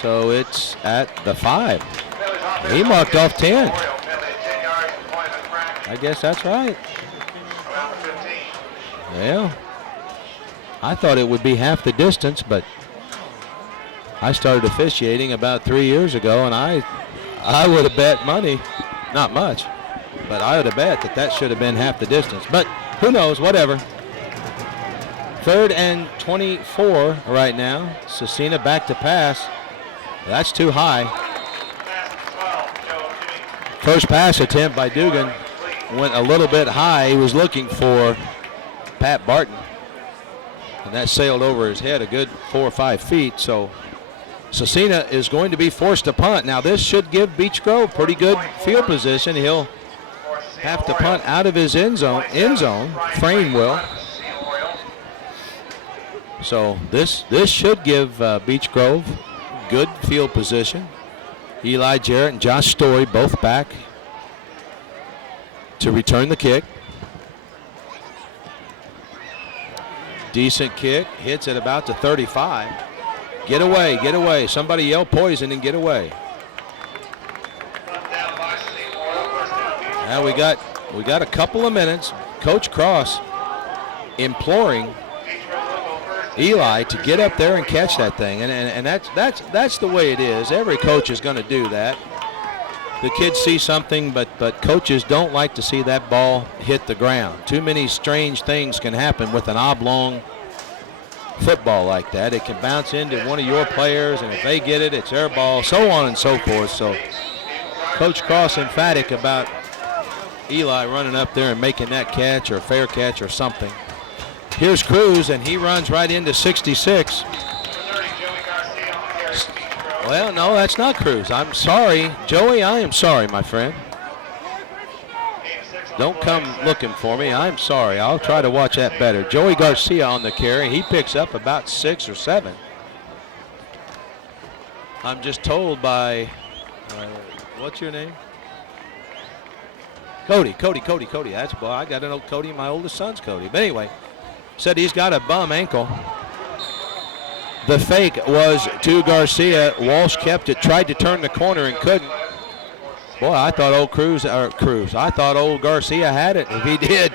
So it's at the 5. He marked off 10. I guess that's right. Around the 15. Well, I thought it would be half the distance, but I started officiating about 3 years ago, and I would have bet money, not much, but I would have bet that should have been half the distance. But who knows, whatever. 3rd and 24 right now. Scecina back to pass. That's too high. First pass attempt by Dugan went a little bit high. He was looking for Pat Barton, and that sailed over his head a good 4 or 5 feet. So Scecina is going to be forced to punt. Now this should give Beech Grove pretty good field position. He'll have to punt out of his end zone. Frame will. So this should give Beech Grove good field position. Eli Jarrett and Josh Story both back to return the kick. Decent kick, hits at about the 35. Get away, get away. Somebody yell poison and get away. Now we got a couple of minutes. Coach Cross imploring Eli to get up there and catch that thing, and that's the way it is. Every coach is going to do that. The kids see something, but coaches don't like to see that ball hit the ground. Too many strange things can happen with an oblong football like that. It can bounce into one of your players, and if they get it, it's their ball, so on and so forth. So Coach Cross emphatic about Eli running up there and making that catch or a fair catch or something. Here's Cruz, and he runs right into 66. Well, no, that's not Cruz. I'm sorry. Joey, I am sorry, my friend. Don't come looking for me. I'm sorry. I'll try to watch that better. Joey Garcia on the carry. He picks up about 6 or 7. I'm just told by, what's your name? Cody. That's, well, I got to know Cody. My oldest son's Cody. But anyway, said he's got a bum ankle. The fake was to Garcia. Walsh kept it, tried to turn the corner and couldn't. Boy, I thought I thought old Garcia had it. If he did,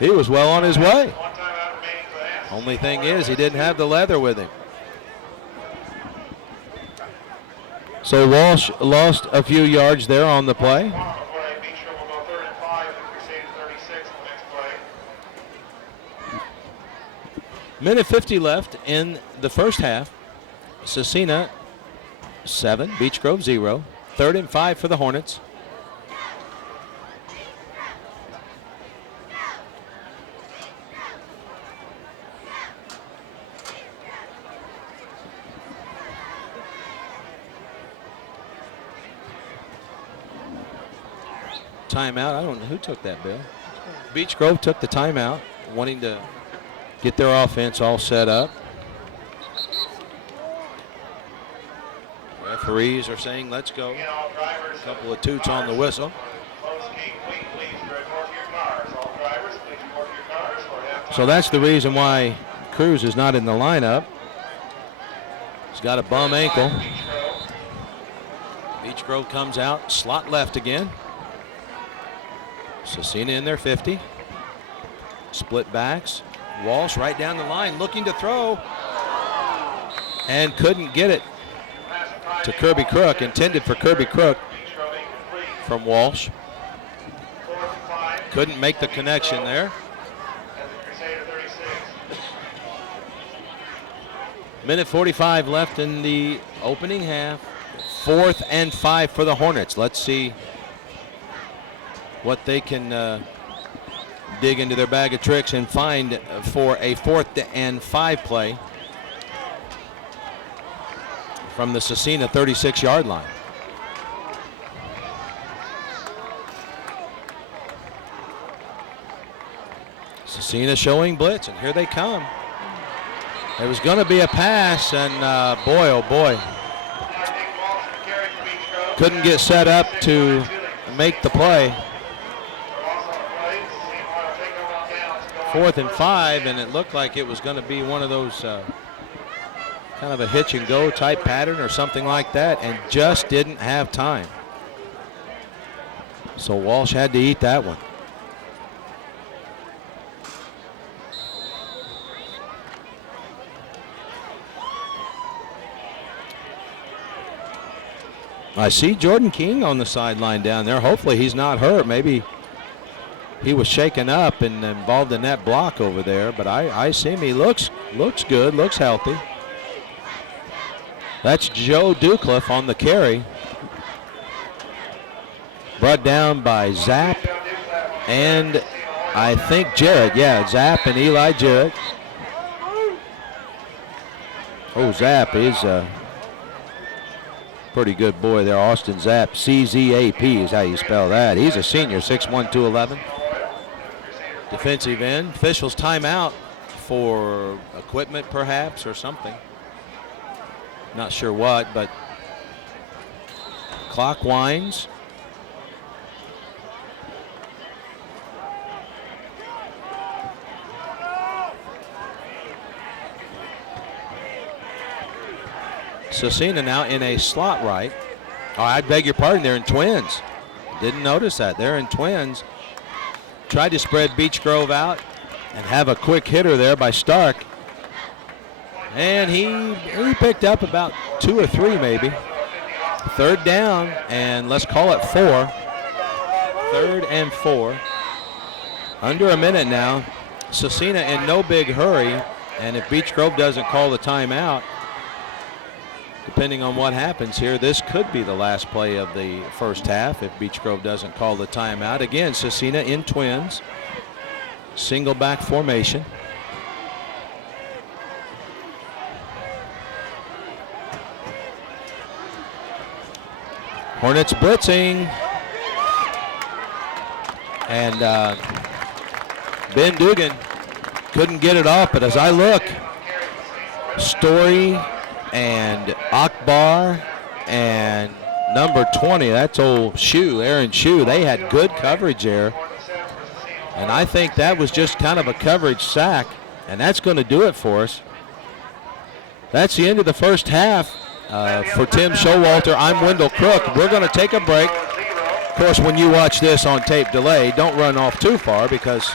he was well on his way. Only thing is, he didn't have the leather with him. So Walsh lost a few yards there on the play. Minute 50 left in the first half. Scecina 7, Beech Grove 0. 3rd and 5 for the Hornets. Timeout. I don't know who took that, Bill. Beech Grove took the timeout, wanting to get their offense all set up. Referees are saying, let's go. A couple of toots on the whistle. So that's the reason why Cruz is not in the lineup. He's got a bum ankle. Beech Grove comes out, slot left again. Scecina in their 50. Split backs. Walsh right down the line looking to throw and couldn't get it to Kirby Crook, intended for Kirby Crook from Walsh. Couldn't make the connection there. Minute 45 left in the opening half. 4th and 5 for the Hornets. Let's see what they can dig into their bag of tricks and find for a 4th and 5 play from the Scecina 36-yard line. Scecina showing blitz, and here they come. There was going to be a pass, and boy, oh boy, couldn't get set up to make the play. 4th and 5, and it looked like it was going to be one of those kind of a hitch and go type pattern or something like that, and just didn't have time. So Walsh had to eat that one. I see Jordan King on the sideline down there. Hopefully he's not hurt. Maybe he was shaken up and involved in that block over there. But I see him. He looks good, looks healthy. That's Joe Ducliffe on the carry. Brought down by Zapp and I think Jarrett. Yeah, Zapp and Eli Jarrett. Oh, Zapp is a pretty good boy there. Austin Zapp, C-Z-A-P is how you spell that. He's a senior, 6'1", 211. Defensive end. Officials timeout for equipment perhaps or something. Not sure what, but clock winds. Scecina now in a slot right. Oh, I beg your pardon, they're in twins. Didn't notice that. They're in twins. Tried to spread Beech Grove out and have a quick hitter there by Stark. And he picked up about 2 or 3 maybe. Third down, and let's call it 4. 3rd and 4. Under a minute now. Scecina in no big hurry, and if Beech Grove doesn't call the timeout, depending on what happens here, this could be the last play of the first half if Beech Grove doesn't call the timeout. Again, Scecina in twins. Single back formation. Hornets blitzing. And Ben Dugan couldn't get it off, but as I look, Story and Akbar and number 20, that's old Shue, Aaron Shue, they had good coverage there. And I think that was just kind of a coverage sack, and that's going to do it for us. That's the end of the first half. For Tim Showalter, I'm Wendell Crook. We're going to take a break. Of course, when you watch this on tape delay, don't run off too far because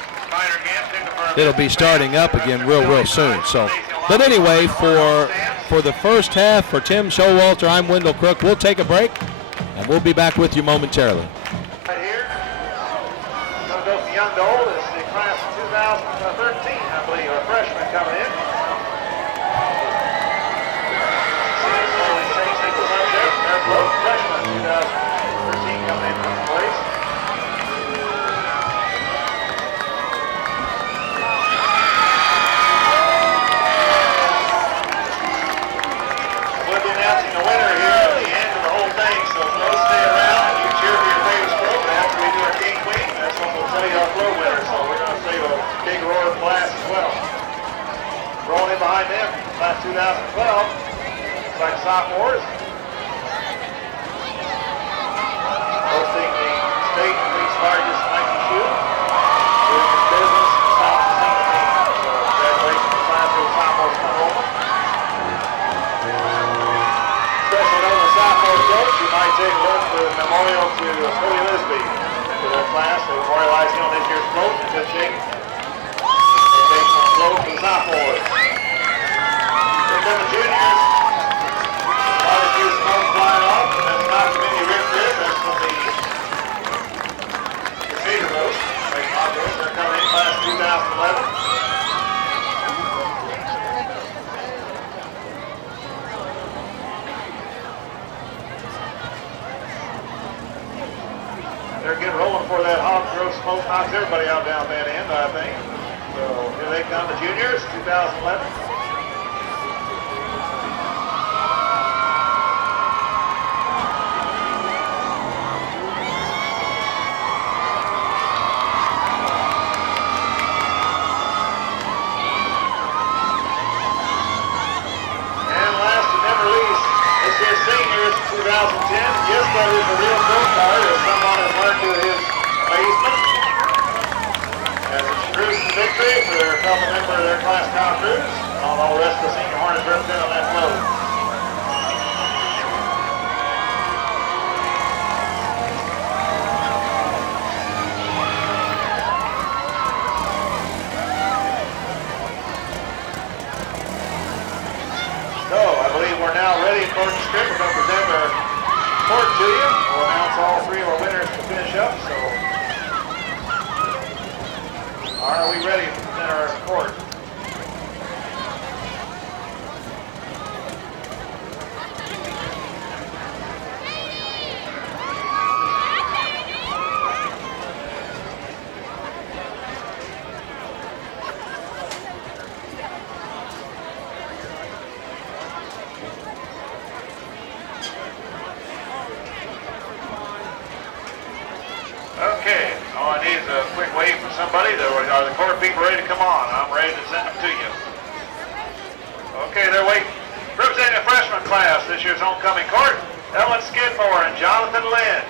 it'll be starting up again real soon. So, but anyway, for the first half, for Tim Showalter, I'm Wendell Crook. We'll take a break, and we'll be back with you momentarily. Right here, going to go from young to old. It's the class of 2013, I believe, a freshman coming in. Freshman 2013 coming in from place. We'll be announcing the winner here at the end of the whole thing, so those stay around and you cheer for your favorite float. After we do our king queen, that's when we'll tell you our float winner. So we're going to save a big roar of class as well. Rolling in behind them, class 2012. Looks like sophomores. Hosting the state and league's largest Nike shoe. Doing his business in South Scecina. So congratulations to class of sophomores come over. Special note on sophomore coach, you might take a look for the memorial to Philly Lisby for their class. They memorialize him on this year's float in good shape. They take some float for the sophomores. Here come the juniors. Barbecue smoke flying off. That's not committee rip rib. That's from the Cedar Roast. They're coming in class 2011. They're getting rolling for that hog roast smoke. Knocks everybody out down that end, I think. So here they come, the juniors, 2011. And last but never least, this is seniors 2010. Yes, that is a real pro card, as someone has learned to his amazement. As it's cruise to victory for their fellow member of their class, Kyle Cruz, and all the rest of the senior Hornets represent on that float. So, I believe we're now ready for the script. We're going to present our court to you. We'll announce all three of our winners to finish up. So, are we ready to present our report? Okay, all I need is a quick wave from somebody. Are the court people ready to come on? I'm ready to send them to you. Okay, they're waiting. Representing the freshman class, this year's homecoming court, Ellen Skidmore and Jonathan Lynch.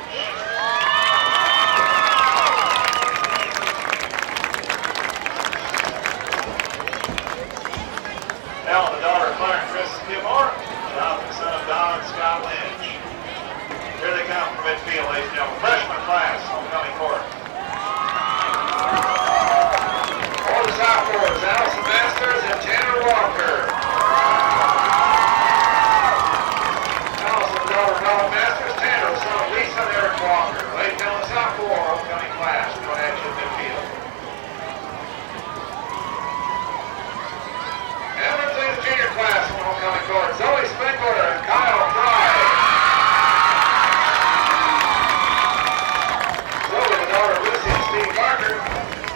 Ellen, the daughter of Claire and Chris Skidmore, Jonathan, son of Don and Scott Lynch. Here they come from midfield, ladies and gentlemen. Freshman class, homecoming court. For the sophomores, Allison Masters and Tanner Walker. Allison, the daughter of Colin Masters, Tanner, the son of Lisa and Eric Walker. Ladies and gentlemen, sophomore homecoming class, going at you midfield. And let's see the junior class on the homecoming court. Zoe Spinkler and Kyle Fry. Steve Parker,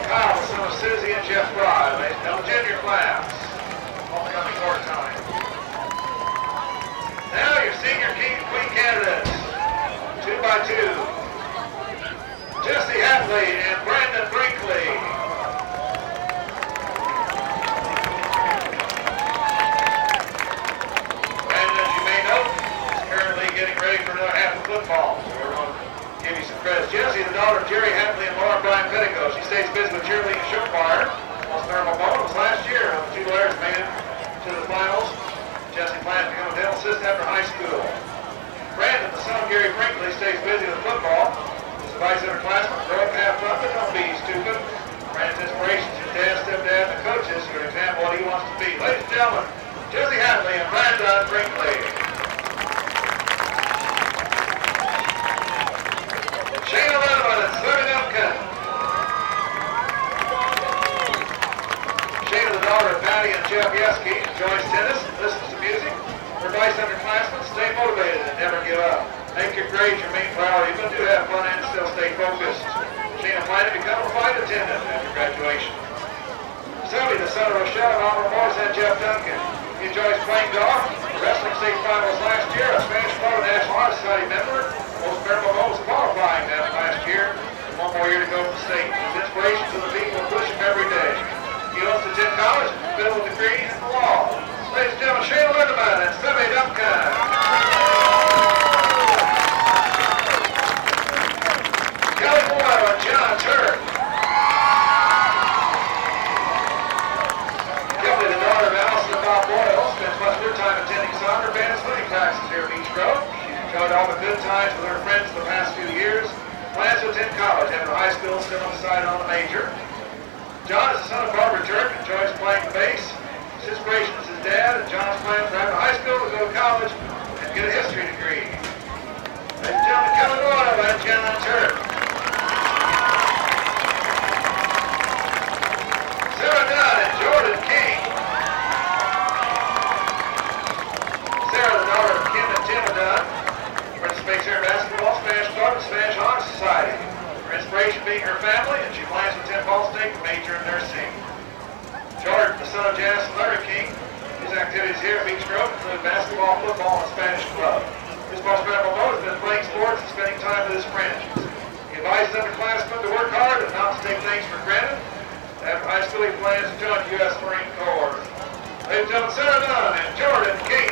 Kyle, son of Susie and Jeff Fry, ladies and gentlemen, junior class, homecoming court time. Now your senior king and queen candidates, 2 by 2. Jesse Hadley and Brandon Brinkley. Brandon, as you may know, is currently getting ready for another half of football. So we're going to give you some credit. Jesse, the daughter of Jerry Hadley and Laura Brian Petticoat. She stays busy with cheerleading and show choir. Most notable moment was last year when the two players made it to the finals. Jesse plans to become a dental assistant after high school. Brandon, the son of Gary Brinkley, stays busy with football. He's a vice underclassman, grow up, have fun, but don't be stupid. Brandon's inspiration is his dad, stepdad, and the coaches who are an example of what he wants to be. Ladies and gentlemen, Jesse Hadley and Brandon Brinkley. Shayna Lenneman and Sonny Duncan. Shayna, the daughter of Patty and Jeff Yeske, enjoys tennis and listens to music. Her vice underclassmen, stay motivated and never give up. Make your grades your main priority, but do have fun and still stay focused. Shayna planned to become a flight attendant after graduation. Sonny, the son of Rochelle and Oliver Morris and Jeff Duncan. He enjoys playing golf. Wrestling state finals last year, a Spanish Club National Honor Society member. Most memorable moments qualifying that last year. One more year to go for the state. His inspiration to the people who push him every day. He wants to attend college, fill a degree in the law. Ladies and gentlemen, Shayna Lindemann and Sonny Duncan. Kelly Boyle and John Turk. Kelly, the daughter of Allison and Bob Boyle, spends much of her time attending soccer, band, and swimming classes here at Beech Grove. Enjoyed all the good times with her friends the past few years. Plans to attend college after high school, still undecided on the major. John is the son of Barbara Turk, enjoys playing the bass. His inspiration is his dad, and John's plans for after high school to go to college and get a history degree. Ladies and gentlemen, Kelly Boyle and John Turk. Sarah Dunn and Jordan King. Sarah, the daughter of Kim and Tim Dunn, participates here in basketball, Spanish Club, and Spanish Honor Society. Her inspiration being her family, and she plans to attend Ball State and major in nursing. Jordan, the son of Janice and Larry King, his activities here at Beech Grove include basketball, football, and Spanish Club. His most memorable moment has been playing sports and spending time with his friends. He advises underclassmen to work hard and not to take things for granted. After high school, he plans to join the U.S. Marine Corps. Ladies and gentlemen, Sarah Dunn and Jordan King.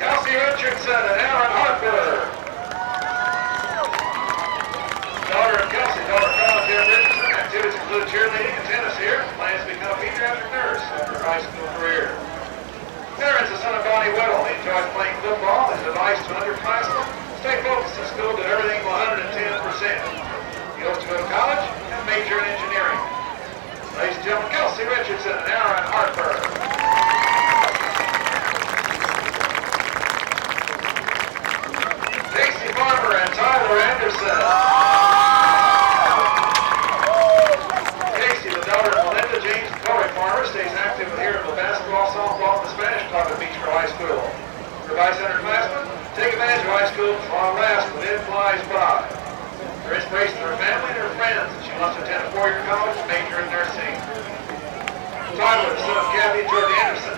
Kelsey Richardson and Aaron Harper. Daughter of Kelsey, daughter of Carl J. Richardson. Activities include cheerleading and tennis here. Plans to become a pediatric nurse after her high school career. Terrence, the son of Bonnie Whittle. He enjoys playing football. His advice to underclassmen: stay focused in school, do everything 110%. He hopes to go to college and major in engineering. Ladies and gentlemen, Kelsey Richardson and Aaron Harper. Vice underclassmen, take advantage of high school while it lasts, but it flies by. For inspiration to her family and her friends, she wants to attend a four-year college and major in nursing. Tyler, the son of Kathy and George Anderson,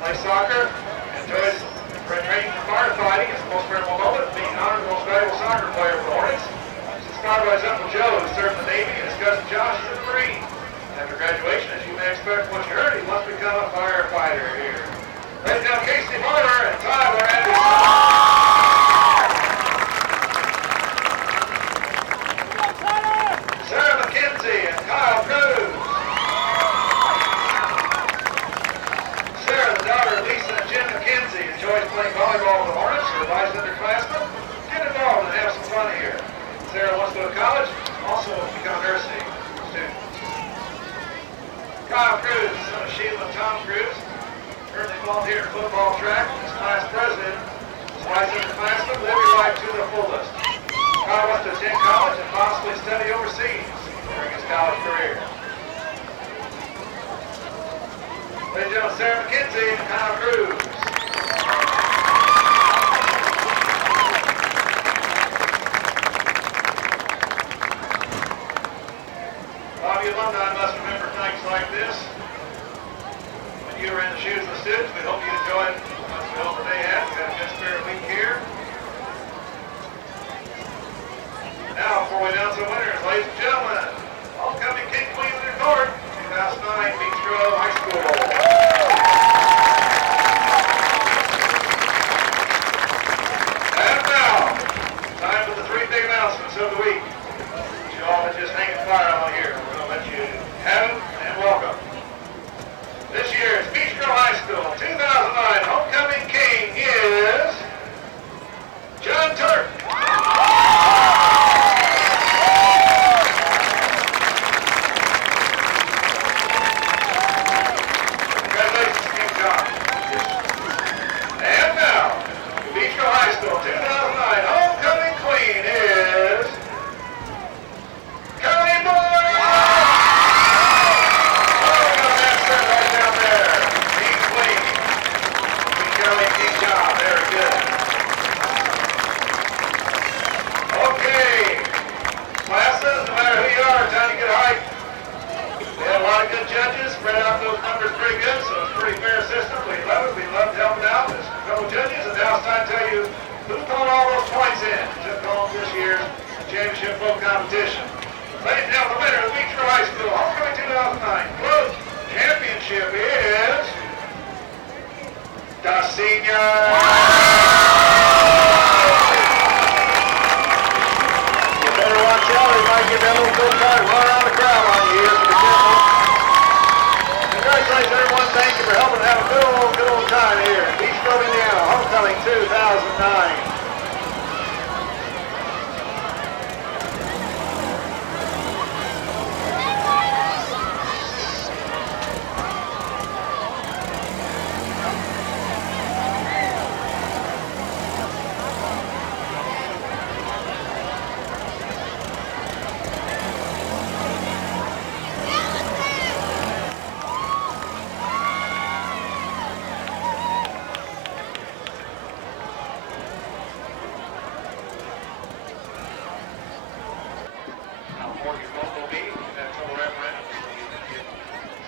plays soccer, enjoys training for firefighting. It's the most memorable moment, being honored the most valuable soccer player for the Hornets. He's inspired by his Uncle Joe, who served in the Navy, and his cousin Josh is a Marine. After graduation, as you may expect from what you heard, he must become a firefighter here. Ladies and gentlemen, Casey Miller and Tyler Anderson. Sarah McKenzie and Kyle Cruz. Sarah, the daughter of Lisa and Jim McKenzie, enjoys playing volleyball with the Hornets. Her vice underclassmen, get involved and have some fun here. Sarah wants to go to college, also become a nursing student. Kyle Cruz, son of Sheila and Tom Cruz, currently volunteer in football track. He's class president. His vice underclassmen, live your life to the fullest. Kyle wants to attend college and possibly study overseas during his college career. Ladies and gentlemen, Sarah McKenzie and Kyle Cruz. A lot of you alumni must remember nights like this. When you were in the shoes of the students, we hope you enjoyed as much as we hope that they had. We've had a good spirit week here. Now, before we announce the winners, ladies and gentlemen, homecoming King Queen of the Court, 2009 Beech Grove High School. And now, time for the three big announcements of the week. You all are just hanging fire on here. We're going to let you have them and welcome. This year's Beech Grove High School 2009 homecoming king is John Turk.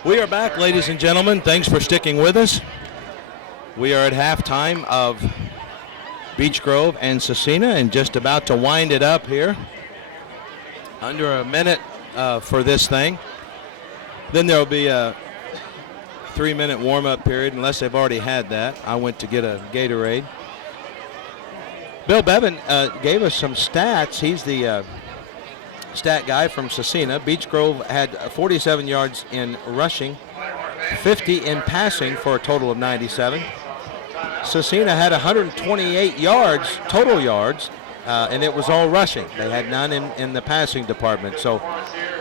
We are back, ladies and gentlemen. Thanks for sticking with us. We are at halftime of Beech Grove and Scecina and just about to wind it up here. Under a minute for this thing. Then there will be a 3-minute warm-up period, unless they've already had that. I went to get a Gatorade. Bill Bevan gave us some stats. He's the stat guy from Scecina. Beech Grove had 47 yards in rushing, 50 in passing for a total of 97. Scecina had 128 yards, total yards, and it was all rushing. They had none in the passing department. So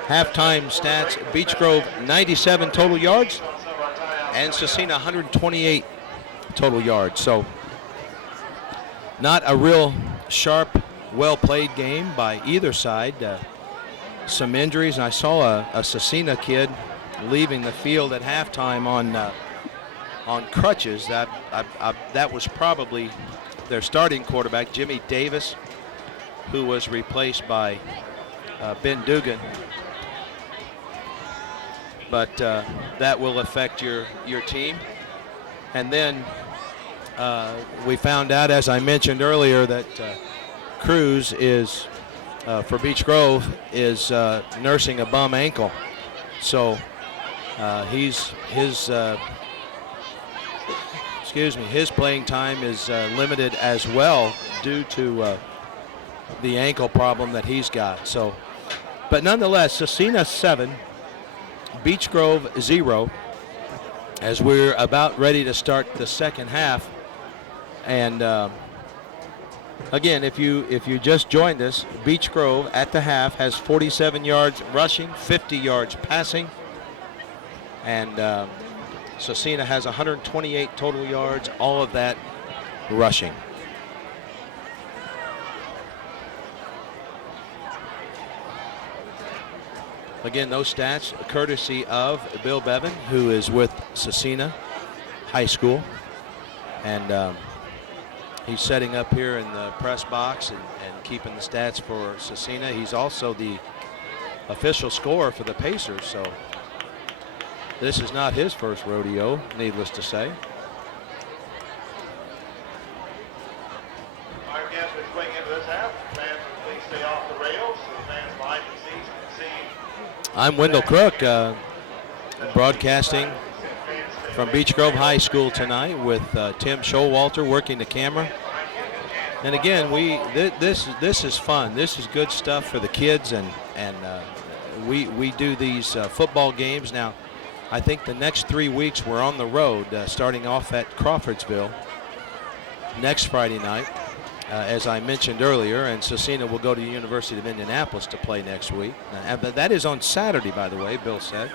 halftime stats, Beech Grove 97 total yards, and Scecina 128 total yards. So not a real sharp, well-played game by either side. Some injuries, and I saw a Scecina kid leaving the field at halftime on crutches. That was probably their starting quarterback, Jimmy Davis, who was replaced by Ben Dugan. But that will affect your team. And then we found out, as I mentioned earlier, that Cruz is, for Beech Grove, is nursing a bum ankle. So his playing time is limited as well due to the ankle problem that he's got. So, but nonetheless, Scecina 7, Beech Grove 0, as we're about ready to start the second half. And again, if you just joined us, Beech Grove at the half has 47 yards rushing, 50 yards passing, and Scecina has 128 total yards, all of that rushing. Again, those stats courtesy of Bill Bevan, who is with Scecina High School. And he's setting up here in the press box and keeping the stats for Scecina. He's also the official scorer for the Pacers, so this is not his first rodeo, needless to say. Our guests are swinging into this half. Fans, please stay off the rails so the fans behind the seats can see. I'm Wendell Crook, broadcasting from Beech Grove High School tonight with Tim Showalter working the camera. And again, this is fun. This is good stuff for the kids, and we do these football games now. I think the next 3 weeks we're on the road, starting off at Crawfordsville next Friday night, as I mentioned earlier, and Scecina will go to the University of Indianapolis to play next week. But that is on Saturday, by the way, Bill said.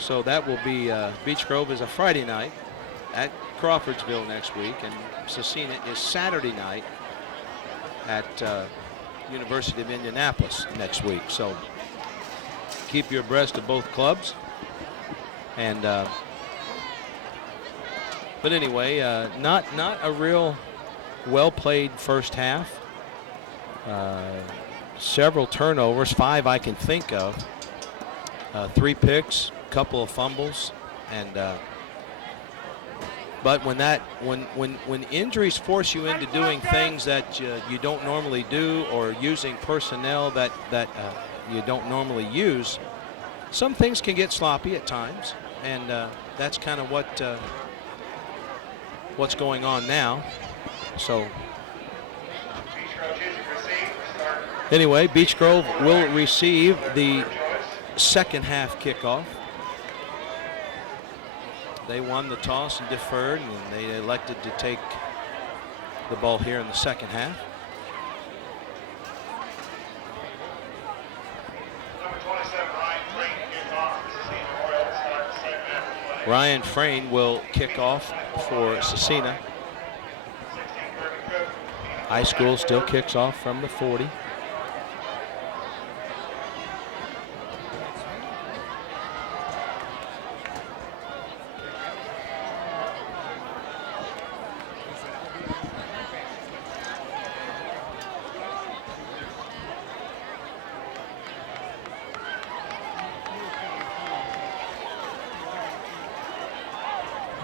So that will be, Beech Grove is a Friday night at Crawfordsville next week, and Scecina is Saturday night at University of Indianapolis next week. So keep you abreast of both clubs. And but anyway, not a real well-played first half. Several turnovers, 5 I can think of. 3 picks, couple of fumbles, and but when injuries force you into doing things that you don't normally do, or using personnel that you don't normally use, some things can get sloppy at times, and that's kind of what's going on now. So anyway, Beech Grove will receive the second half kickoff. They won the toss and deferred, and they elected to take the ball here in the second half. Number 27, Ryan Frayne, kicks off. Scecina Royal starts the second half of play. Ryan Frayne will kick off for Scecina. 16-30 Cook. High School still kicks off from the 40.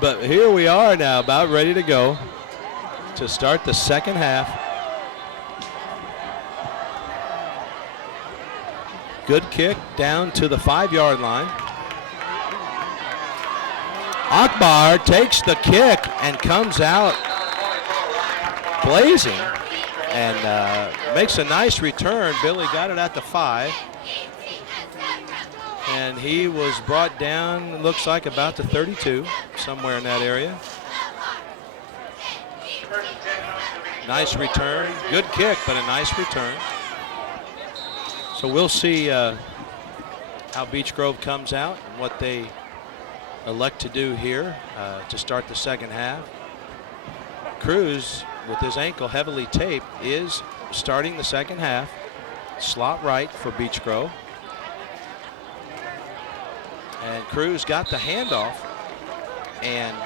But here we are now, about ready to go to start the second half. Good kick down to the 5-yard line. Akbar takes the kick and comes out blazing and makes a nice return. Billy got it at the 5. And he was brought down, looks like about the 32, somewhere in that area. Nice return. Good kick, but a nice return. So we'll see how Beech Grove comes out and what they elect to do here to start the second half. Cruz, with his ankle heavily taped, is starting the second half. Slot right for Beech Grove. And Cruz got the handoff and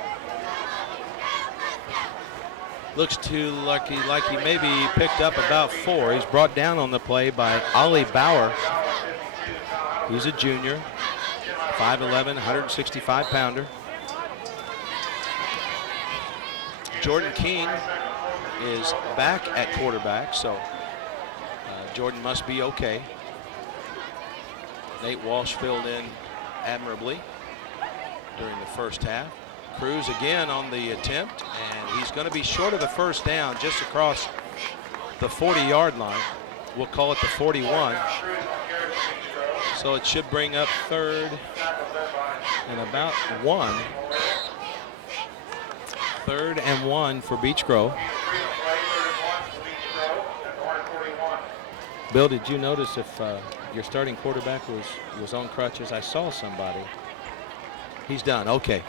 looks too lucky, like he maybe picked up about 4. He's brought down on the play by Ollie Bauer. He's a junior, 5'11", 165-pounder. Jordan King is back at quarterback, so Jordan must be okay. Nate Walsh filled in admirably during the first half. Cruz again on the attempt, and he's going to be short of the first down just across the 40-yard line. We'll call it the 41. So it should bring up 3rd and about 1. 3rd and 1 for Beech Grove. Bill, did you notice if your starting quarterback was on crutches? I saw somebody. He's done. Okay.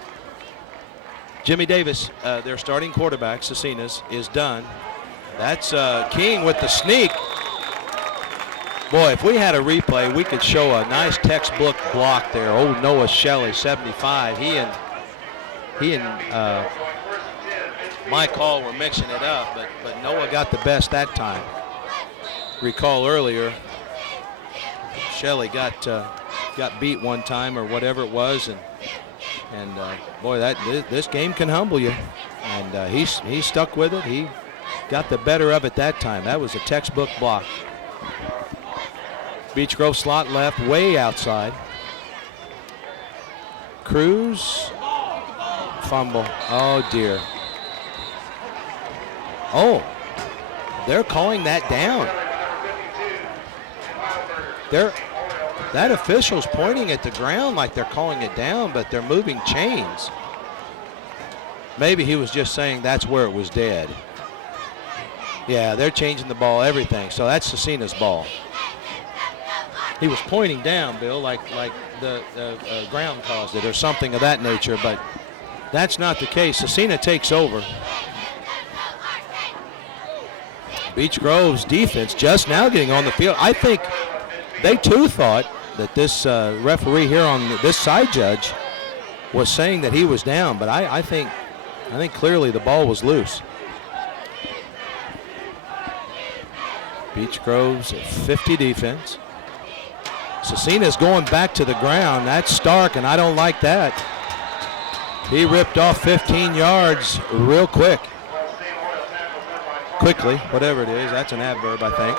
Jimmy Davis, their starting quarterback, Scecina's, is done. That's King with the sneak. Boy, if we had a replay, we could show a nice textbook block there. Old Noah Shelley, 75. He and Mike Hall were mixing it up, but Noah got the best that time. Recall earlier, Shelley got beat one time or whatever it was, and boy, this game can humble you. And he stuck with it. He got the better of it that time. That was a textbook block. Beech Grove slot left, way outside. Cruz, fumble. Oh dear. Oh, they're calling that down. That official's pointing at the ground like they're calling it down, but they're moving chains. Maybe he was just saying that's where it was dead. Yeah, they're changing the ball, everything. So that's Scecina's ball. He was pointing down, Bill, like the ground caused it or something of that nature, but that's not the case. Scecina takes over. Beech Grove's defense just now getting on the field. I think they too thought that this referee here on this side judge was saying that he was down, but I think clearly the ball was loose. Beech Grove's 50 defense. Scecina's going back to the ground. That's Stark, and I don't like that. He ripped off 15 yards real quick. Quickly, whatever it is. That's an adverb, I think.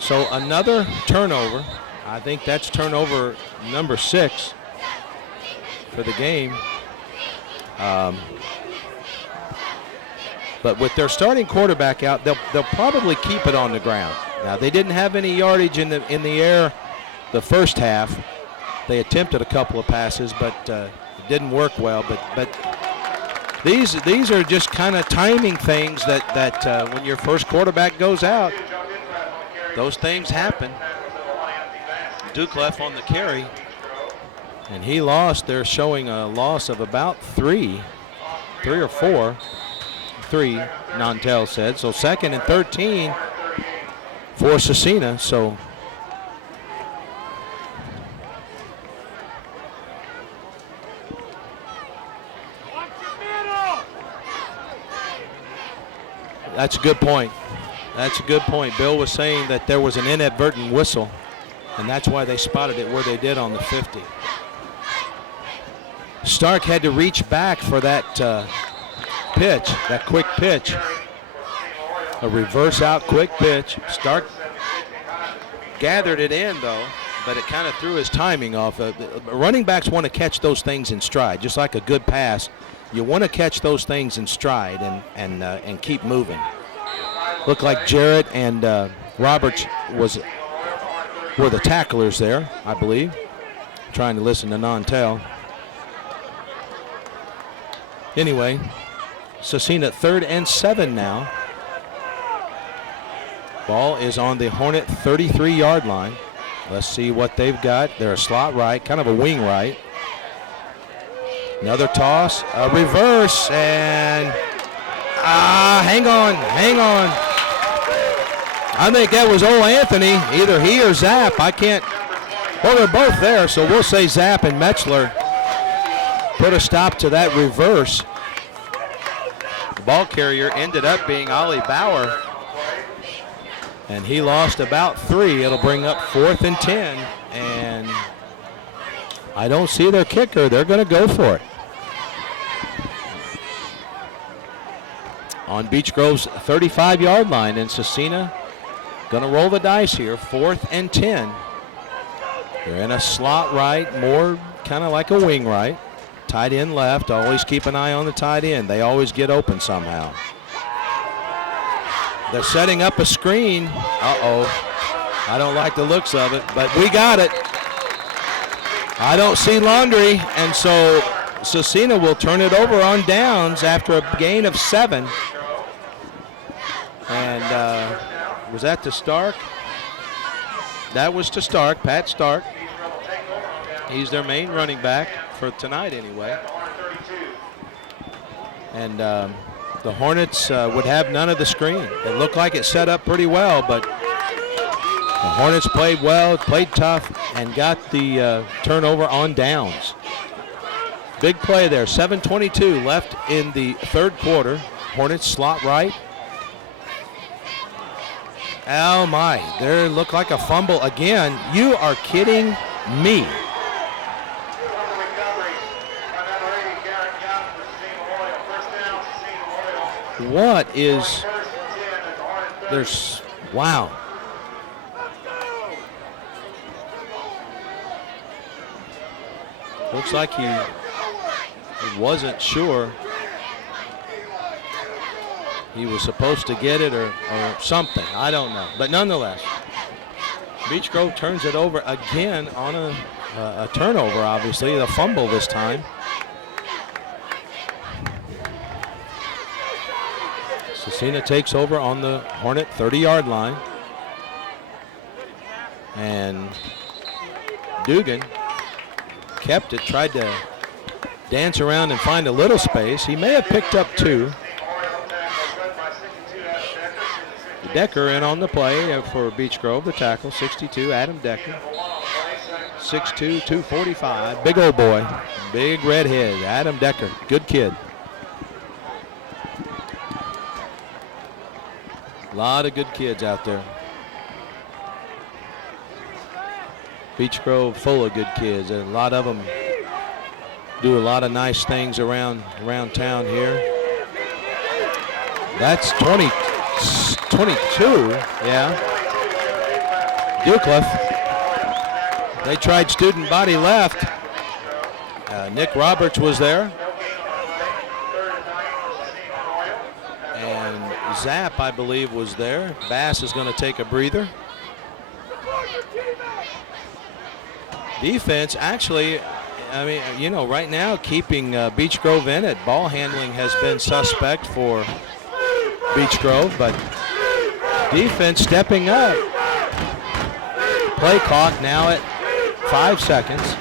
So another turnover. I think that's turnover number 6 for the game. But with their starting quarterback out, they'll probably keep it on the ground. Now they didn't have any yardage in the air the first half. They attempted a couple of passes, but it didn't work well. But these are just kind of timing things that when your first quarterback goes out, those things happen. Duclef on the carry, and he lost. They're showing a loss of about 3 or 4. 3, Nantel said. So 2nd and 13 for Scecina. So that's a good point. That's a good point. Bill was saying that there was an inadvertent whistle, and that's why they spotted it where they did on the 50. Stark had to reach back for that pitch, that quick pitch. A reverse out quick pitch. Stark gathered it in though, but it kind of threw his timing off. Running backs want to catch those things in stride, just like a good pass. You want to catch those things in stride and keep moving. Looked like Jarrett and Roberts were the tacklers there, I believe. Trying to listen to Nantel. Anyway, Scecina 3rd and 7 now. Ball is on the Hornet 33-yard line. Let's see what they've got. They're a slot right, kind of a wing right. Another toss, a reverse, and hang on. I think that was old Anthony, either he or Zapp. I can't. Well, they're both there, so we'll say Zapp and Metzler put a stop to that reverse. The ball carrier ended up being Ollie Bauer, and he lost about 3. It'll bring up 4th and 10, and I don't see their kicker. They're going to go for it. On Beech Grove's 35-yard line, and Scecina going to roll the dice here. 4th and 10. They're in a slot right, more kind of like a wing right. Tight end left. Always keep an eye on the tight end. They always get open somehow. They're setting up a screen. Uh-oh. I don't like the looks of it, but we got it. I don't see Laundry, and so Scecina will turn it over on downs after a gain of 7. And was that to Stark? That was to Stark, Pat Stark. He's their main running back for tonight anyway. And the Hornets would have none of the screen. It looked like it set up pretty well, but the Hornets played well, played tough, and got the turnover on downs. Big play there, 7:22 left in the third quarter. Hornets slot right. Oh my, there looked like a fumble again. You are kidding me. What is, wow. Looks like he wasn't sure he was supposed to get it or something. I don't know. But nonetheless, Beech Grove turns it over again on a turnover, obviously, the fumble this time. Scecina takes over on the Hornet 30-yard line. And Dugan kept it, tried to dance around and find a little space. He may have picked up 2. Decker in on the play for Beech Grove, the tackle, 62, Adam Decker. 6'2", 245, big old boy, big red head, Adam Decker, good kid. A lot of good kids out there. Beech Grove full of good kids, and a lot of them do a lot of nice things around town here. That's 22, yeah. Ducliff. They tried student body left. Nick Roberts was there. And Zapp, I believe, was there. Bass is going to take a breather. Defense, actually, I mean, you know, right now keeping Beech Grove in it. Ball handling has been suspect for Beech Grove, but defense stepping up. Play clock now at 5 seconds.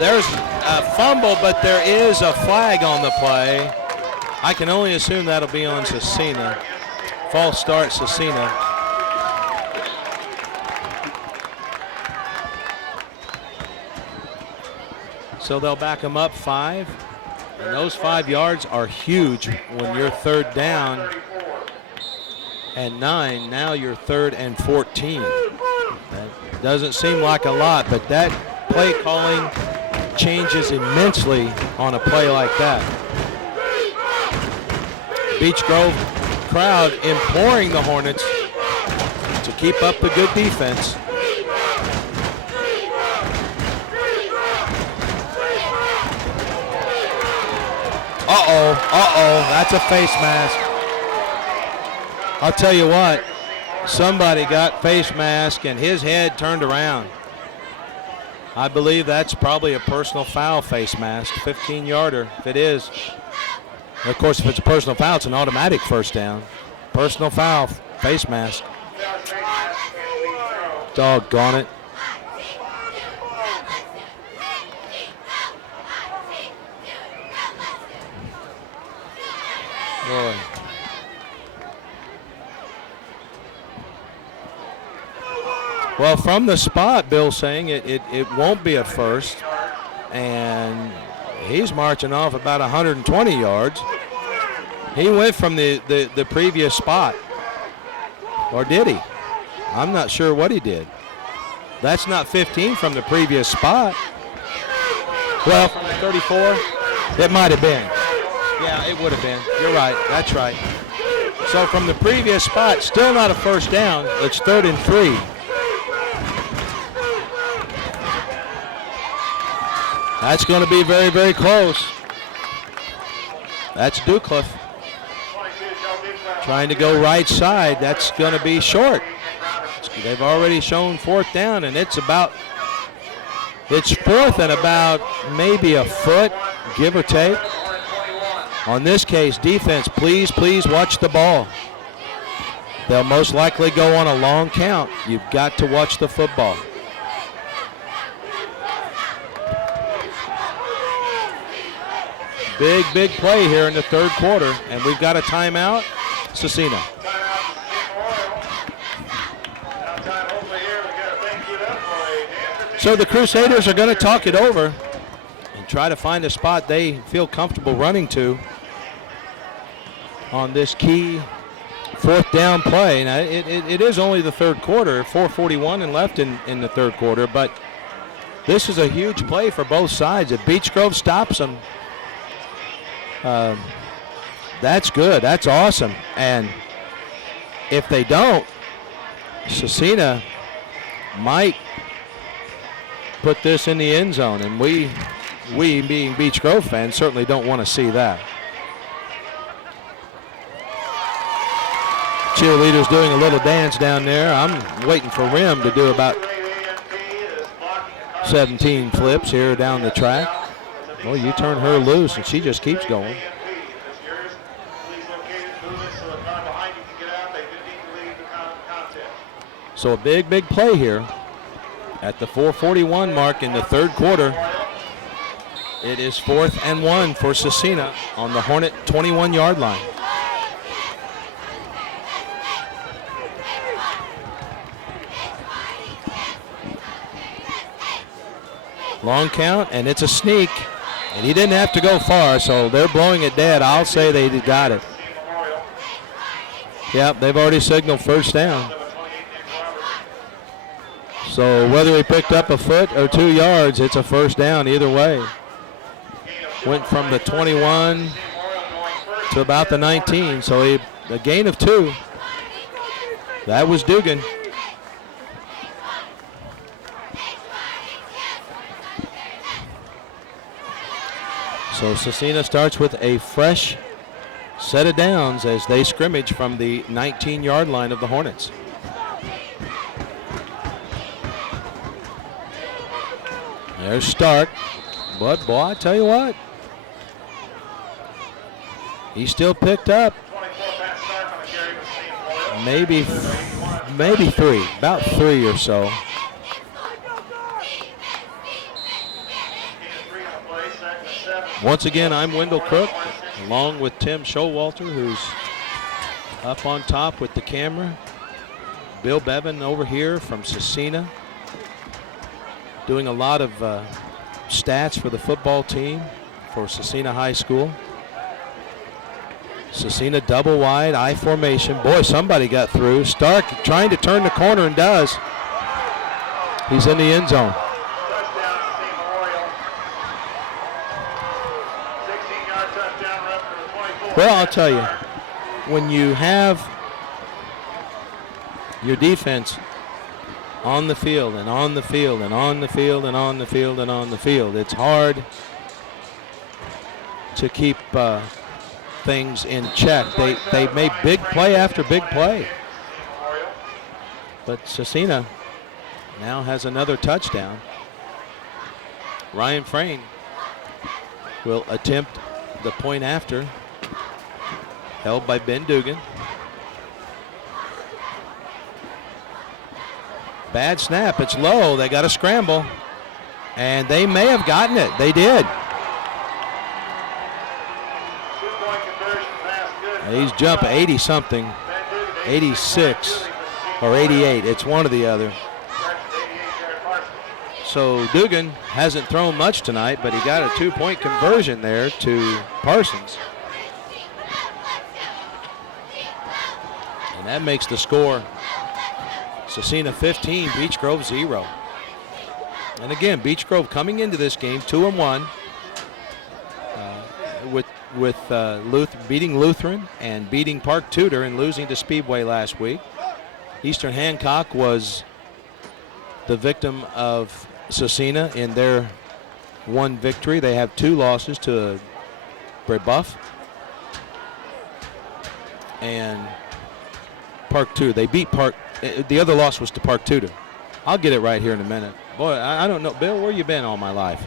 There's a fumble, but there is a flag on the play. I can only assume that'll be on Scecina. False start, Scecina. So they'll back them up 5. And those 5 yards are huge when you're third down and 9. Now you're 3rd and 14. That doesn't seem like a lot, but that play calling changes immensely on a play like that. Beech Grove crowd imploring the Hornets to keep up the good defense. Uh-oh, that's a face mask. I'll tell you what, somebody got face mask and his head turned around. I believe that's probably a personal foul face mask, 15-yarder if it is. Of course, if it's a personal foul, it's an automatic first down. Personal foul, face mask. Doggone it. Boy. Well, from the spot, Bill's saying it won't be a first, and he's marching off about 120 yards. He went from the previous spot, or did he? I'm not sure what he did. That's not 15 from the previous spot. Well, from the 34, it might have been. Yeah, it would have been. You're right. That's right. So from the previous spot, still not a first down. It's 3rd and 3. That's going to be very, very close. That's Ducliff trying to go right side. That's going to be short. They've already shown 4th down, and it's 4th and about maybe a foot, give or take. On this case, defense, please watch the ball. They'll most likely go on a long count. You've got to watch the football. Big play here in the 3rd quarter, and we've got a timeout. Scecina. So the Crusaders are going to talk it over and try to find a spot they feel comfortable running to on this key 4th down play. Now, it is only the 3rd quarter, 4:41 and left in the 3rd quarter, but this is a huge play for both sides. If Beech Grove stops them, that's good. That's awesome. And if they don't, Scecina might put this in the end zone, and we being Beech Grove fans certainly don't want to see that. Cheerleaders doing a little dance down there. I'm waiting for Rim to do about 17 flips here down the track. Well, you turn her loose and she just keeps going. So a big play here at the 4:41 mark in the 3rd quarter. It is 4th and 1 for Scecina on the Hornet 21-yard line. Long count, and it's a sneak. And he didn't have to go far, so they're blowing it dead. I'll say they got it. Yep, they've already signaled first down. So whether he picked up a foot or 2 yards, it's a first down either way. Went from the 21 to about the 19, so a gain of 2. That was Dugan. So Scecina starts with a fresh set of downs as they scrimmage from the 19-yard line of the Hornets. There's Stark, but boy, I tell you what, he still picked up maybe 3, about 3 or so. Once again, I'm Wendell Crook, along with Tim Showalter, who's up on top with the camera. Bill Bevan over here from Scecina, doing a lot of stats for the football team for Scecina High School. Scecina double wide, I formation. Boy, somebody got through. Stark trying to turn the corner and does. He's in the end zone. Well, I'll tell you, when you have your defense on the field and on the field and on the field and on the field and on the field, it's hard to keep things in check. They made big play after big play. But Scecina now has another touchdown. Ryan Frayne will attempt the point after. Held by Ben Dugan. Bad snap, it's low, they got a scramble. And they may have gotten it, they did. He's jumping 80 something, 86 or 88, it's one or the other. So Dugan hasn't thrown much tonight, but he got a 2-point conversion there to Parsons. And that makes the score Scecina 15, Beech Grove 0. And again, Beech Grove coming into this game 2-1 with beating Lutheran and beating Park Tudor and losing to Speedway last week. Eastern Hancock was the victim of Scecina in their one victory. They have 2 losses to Brebeuf and Park Tudor. They beat Park. The other loss was to Park Tudor. I'll get it right here in a minute. Boy, I don't know. Bill, where you been all my life?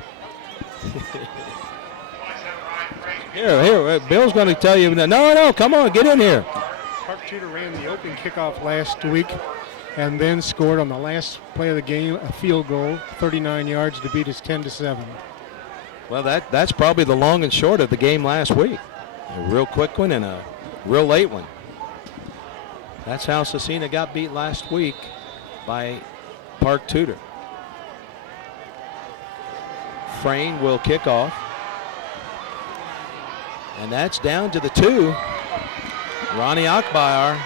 Here, Bill's going to tell you. No, come on, get in here. Park Tudor ran the open kickoff last week and then scored on the last play of the game a field goal, 39 yards to beat us 10-7. Well, that's probably the long and short of the game last week. A real quick one and a real late one. That's how Scecina got beat last week by Park Tudor. Frayne will kick off. And that's down to the 2. Ronnie Akbayar.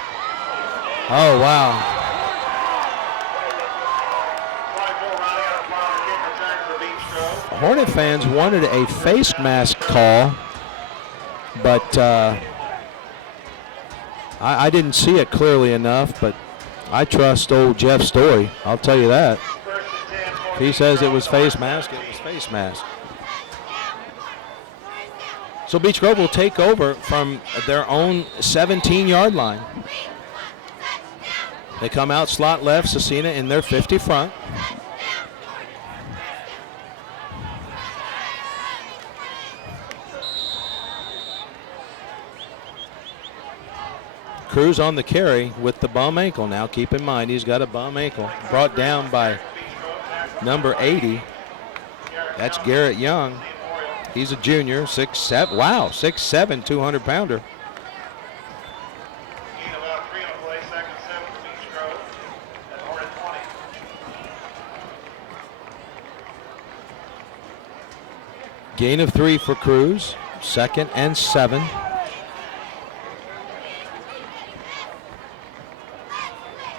Oh, wow. Hornet fans wanted a face mask call, but I didn't see it clearly enough, but I trust old Jeff Story. I'll tell you that. If he says it was face mask, it was face mask. So Beech Grove will take over from their own 17-yard line. They come out slot left, Scecina in their 50 front. Cruz on the carry with the bum ankle now. Keep in mind, he's got a bum ankle. Brought down by number 80. That's Garrett Young. He's a junior, 6'7". Wow, 6'7", 200-pounder. Gain of 3 for Cruz. 2nd and 7.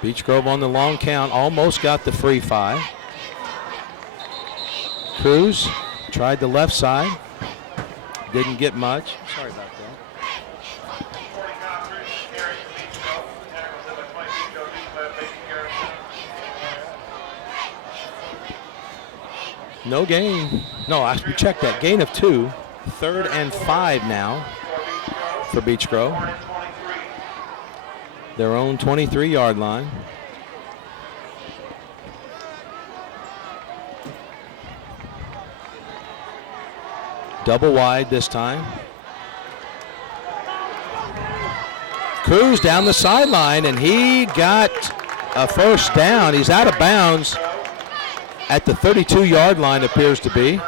Beech Grove on the long count, almost got the free 5. Cruz tried the left side, didn't get much. Sorry about that. No gain. No, I checked that. Gain of 2. 3rd and 5 now for Beech Grove. Their own 23-yard line. Double wide this time. Cruz down the sideline, and he got a first down. He's out of bounds at the 32-yard line, appears to be.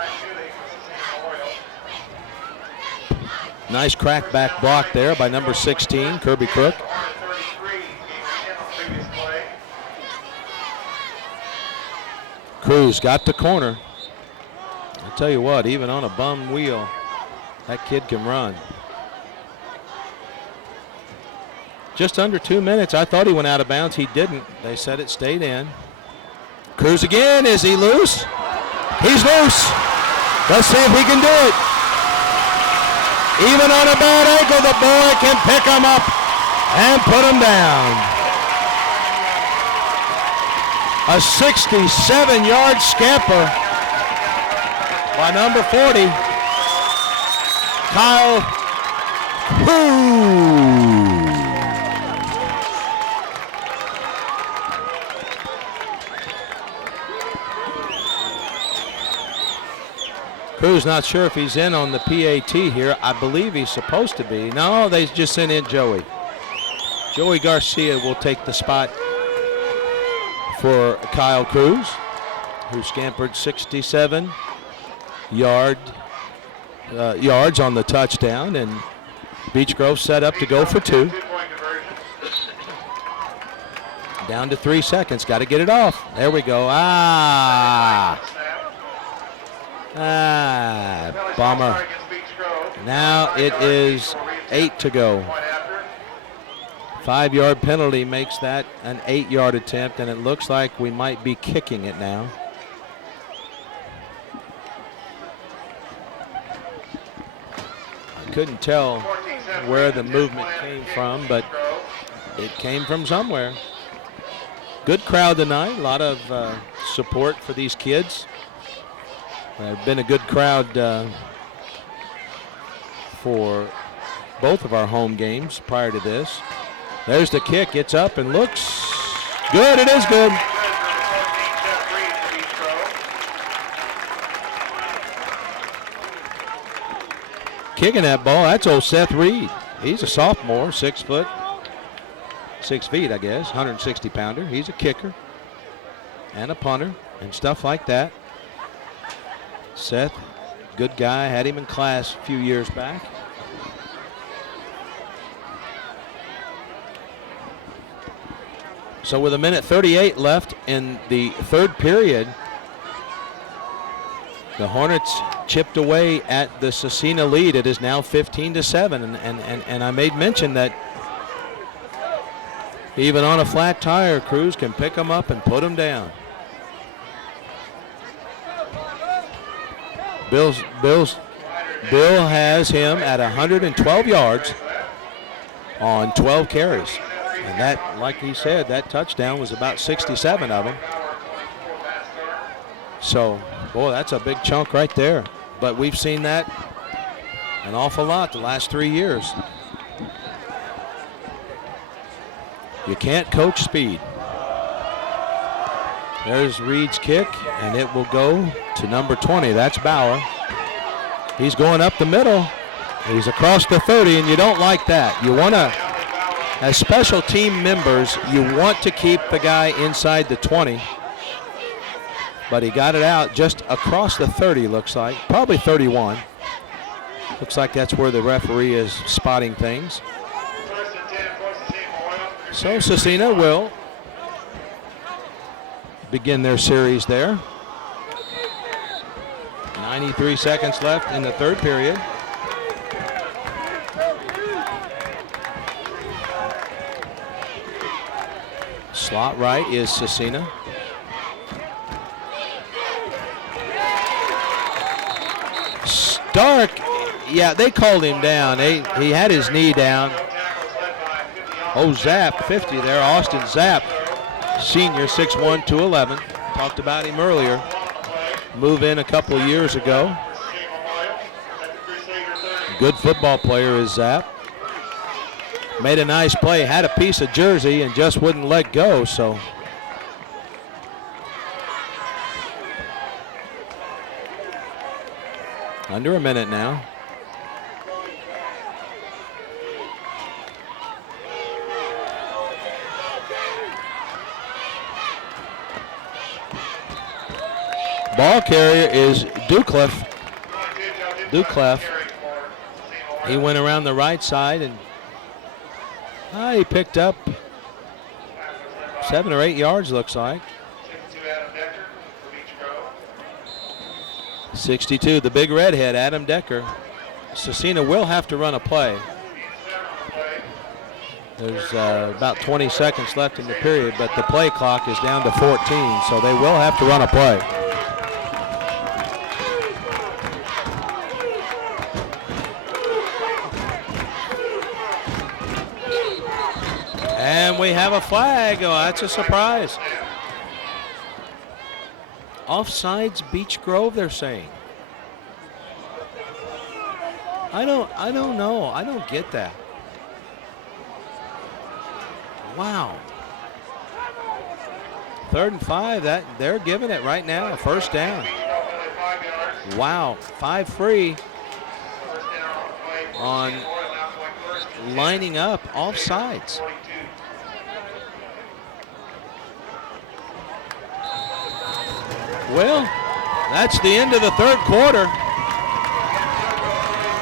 Nice crackback block there by number 16, Kirby Crook. Cruz got the corner. I tell you what, even on a bum wheel, that kid can run. Just under 2 minutes. I thought he went out of bounds. He didn't. They said it stayed in. Cruz again. Is he loose? He's loose. Let's see if he can do it. Even on a bad ankle, the boy can pick him up and put him down. A 67-yard scamper by number 40, Kyle Cruz. Cruz not sure if he's in on the PAT here. I believe he's supposed to be. No, they just sent in Joey. Joey Garcia will take the spot for Kyle Cruz, who scampered 67 yards on the touchdown, and Beech Grove set up to go for 2. Down to 3 seconds. Got to get it off. There we go. Bummer. Now it is 8 to go. 5-yard penalty makes that an 8-yard attempt, and it looks like we might be kicking it now. I couldn't tell where the movement came from, but it came from somewhere. Good crowd tonight, a lot of support for these kids. Been a good crowd for both of our home games prior to this. There's the kick. It's up and looks good. It is good. Kicking that ball, that's old Seth Reed. He's a sophomore, 6 foot, 6 feet, I guess, 160 pounder. He's a kicker and a punter and stuff like that. Seth, good guy, had him in class a few years back. So with 1:38 left in the third period, the Hornets chipped away at the Scecina lead. It is now 15-7, and I made mention that even on a flat tire, Cruz can pick them up and put them down. Bill has him at 112 yards on 12 carries. And that, like he said, that touchdown was about 67 of them. So, boy, that's a big chunk right there. But we've seen that an awful lot the last 3 years. You can't coach speed. There's Reed's kick, and it will go to number 20. That's Bauer. He's going up the middle. He's across the 30, and you don't like that. You want to, as special team members, you want to keep the guy inside the 20. But he got it out just across the 30, looks like. Probably 31. Looks like that's where the referee is spotting things. So Scecina will begin their series there. 93 seconds left in the third period. Slot right is Scecina. Stark, yeah, they called him down. He had his knee down. Oh, Zapp, 50 there. Austin Zapp, senior, 6'1", 211. Talked about him earlier. Move in a couple of years ago. Good football player is Zapp. Made a nice play, had a piece of jersey and just wouldn't let go, so. Under a minute now. Ball carrier is Ducliffe. He went around the right side and he picked up 7 or 8 yards, looks like. 62, the big redhead, Adam Decker. Scecina will have to run a play. There's about 20 seconds left in the period, but the play clock is down to 14, so they will have to run a play. And we have a flag. Oh, that's a surprise. Offsides Beech Grove, they're saying. I don't know. I don't get that. Wow. 3rd and 5, that they're giving it right now, a first down. Wow, 5 free on lining up offsides. Well, that's the end of the third quarter.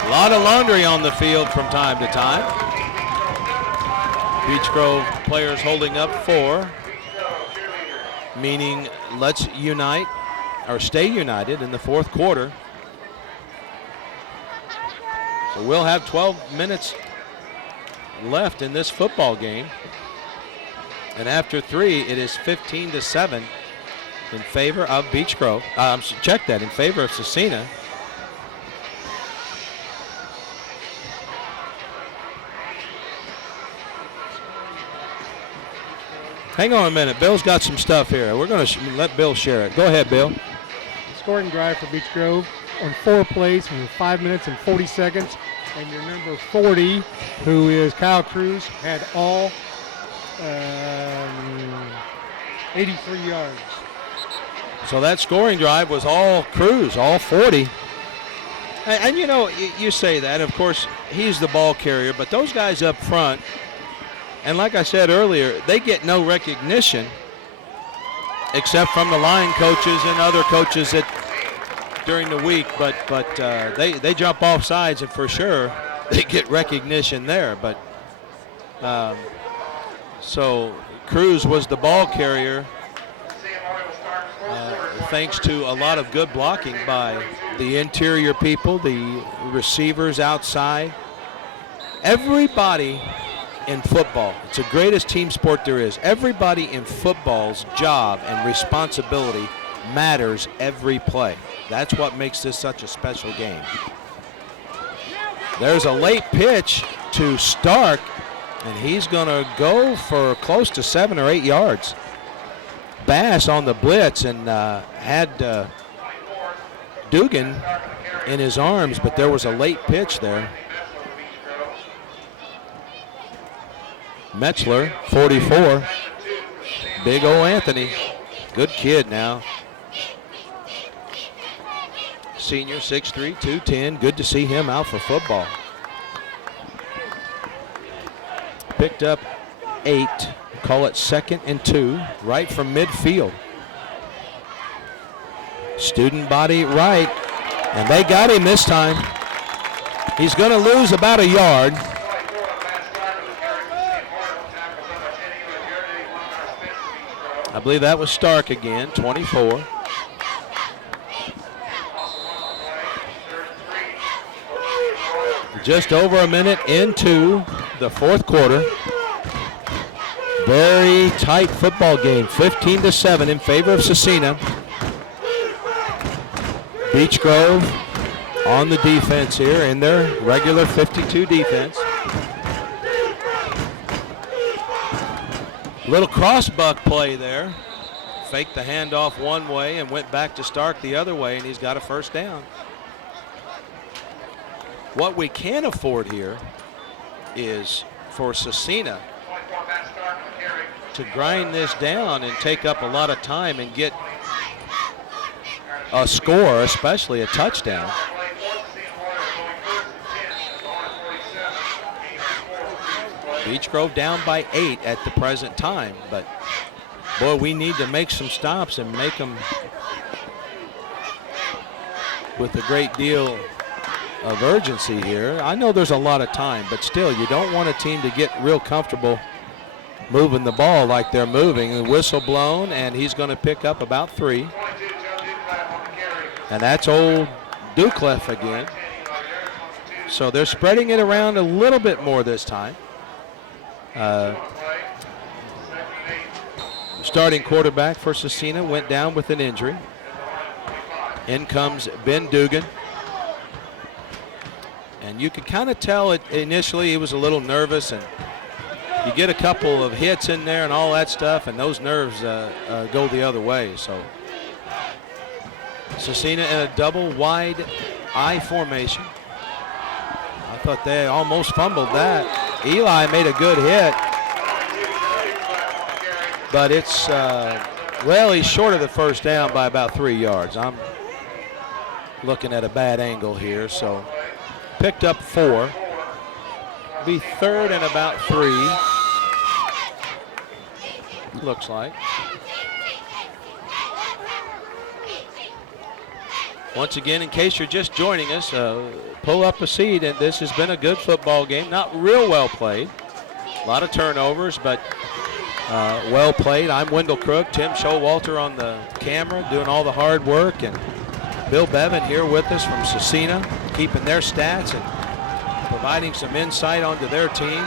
A lot of laundry on the field from time to time. Beech Grove players holding up 4, meaning let's unite or stay united in the fourth quarter. So we'll have 12 minutes left in this football game. And after 3, it is 15-7 in favor of Beech Grove. Check that, in favor of Scecina. Hang on a minute. Bill's got some stuff here. We're going to let Bill share it. Go ahead, Bill. Scoring drive for Beech Grove on 4 plays from 5 minutes and 40 seconds. And your number 40, who is Kyle Cruz, had all 83 yards. So that scoring drive was all Cruz, all 40. And you know, you say that. Of course, he's the ball carrier, but those guys up front, and like I said earlier, they get no recognition except from the line coaches and other coaches that during the week. But they jump off sides, and for sure they get recognition there. But so Cruz was the ball carrier, thanks to a lot of good blocking by the interior people, the receivers outside. Everybody in football, it's the greatest team sport there is. Everybody in football's job and responsibility matters every play. That's what makes this such a special game. There's a late pitch to Stark, and he's going to go for close to 7 or 8 yards. Bass on the blitz and had Dugan in his arms, but there was a late pitch there. Metzler, 44. Big ol' Anthony. Good kid now. Senior, 6'3", 210. Good to see him out for football. Picked up 8. Call it 2nd and 2, right from midfield. Student body right, and they got him this time. He's going to lose about a yard. I believe that was Stark again, 24. Just over a minute into the 4th quarter. Very tight football game, 15-7 in favor of Scecina. Beech Grove on the defense here in their regular 52 defense. Little cross-buck play there. Faked the handoff one way and went back to Stark the other way, and he's got a first down. What we can afford here is for Scecina to grind this down and take up a lot of time and get a score, especially a touchdown. Beech Grove down by 8 at the present time, but boy, we need to make some stops and make them with a great deal of urgency here. I know there's a lot of time, but still, you don't want a team to get real comfortable moving the ball like they're moving. The whistle blown, and he's going to pick up about 3. And that's old Ducliffe again. So they're spreading it around a little bit more this time. Starting quarterback for Scecina went down with an injury. In comes Ben Dugan. And you could kind of tell it initially he was a little nervous, and you get a couple of hits in there and all that stuff, and those nerves go the other way. So Scecina in a double wide I formation. I thought they almost fumbled that. Eli made a good hit, but it's, well, he's short of the first down by about 3 yards. I'm looking at a bad angle here, so picked up 4. Be 3rd and about 3. Looks like. Once again, in case you're just joining us, pull up a seat, and this has been a good football game. Not real well played. A lot of turnovers, but well played. I'm Wendell Crook, Tim Showalter on the camera, doing all the hard work, and Bill Bevan here with us from Scecina, keeping their stats and providing some insight onto their team.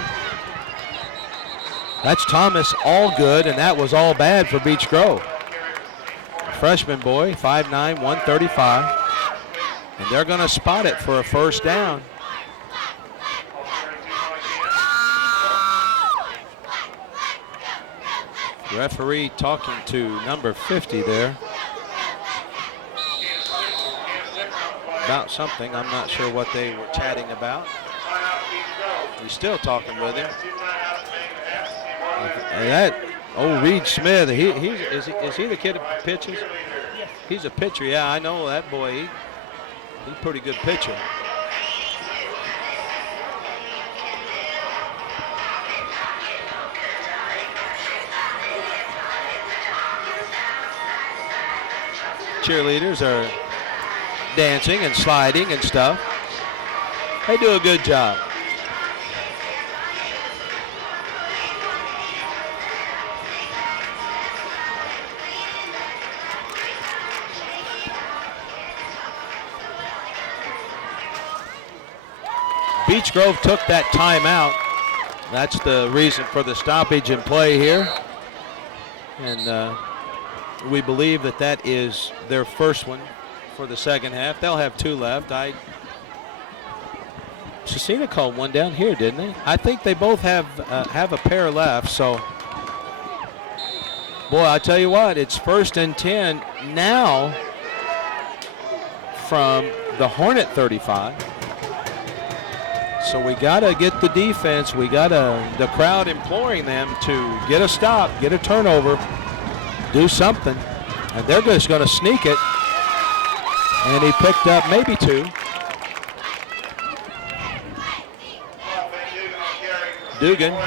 That's Thomas Allgood, and that was all bad for Beech Grove. Freshman boy, 5'9", 135. And they're going to spot it for a first down. Referee talking to number 50 there about something. I'm not sure what they were chatting about. He's still talking with him. And that old Reed Smith, is he the kid that pitches? He's a pitcher. Yeah, I know that boy. He's a pretty good pitcher. Cheerleaders are dancing and sliding and stuff. They do a good job. Beech Grove took that timeout. That's the reason for the stoppage in play here. And we believe that that is their first one for the second half. They'll have 2 left. Scecina called one down here, didn't they? I think they both have a pair left. So, boy, I tell you what, it's 1st and 10 now from the Hornet 35. So we got to get the defense. We got the crowd imploring them to get a stop, get a turnover, do something. And they're just going to sneak it. And he picked up maybe 2. Dugan.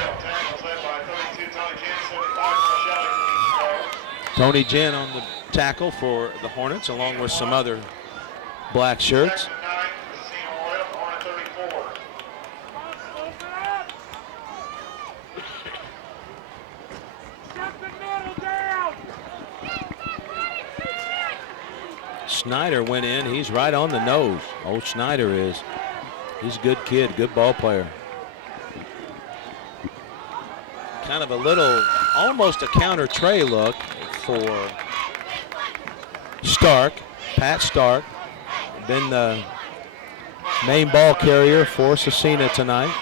Tony Ginn on the tackle for the Hornets, along with some other black shirts. Snyder went in. He's right on the nose. Old Snyder is. He's a good kid, good ball player. Kind of a little, almost a counter tray look for Stark, Pat Stark. Been the main ball carrier for Scecina tonight.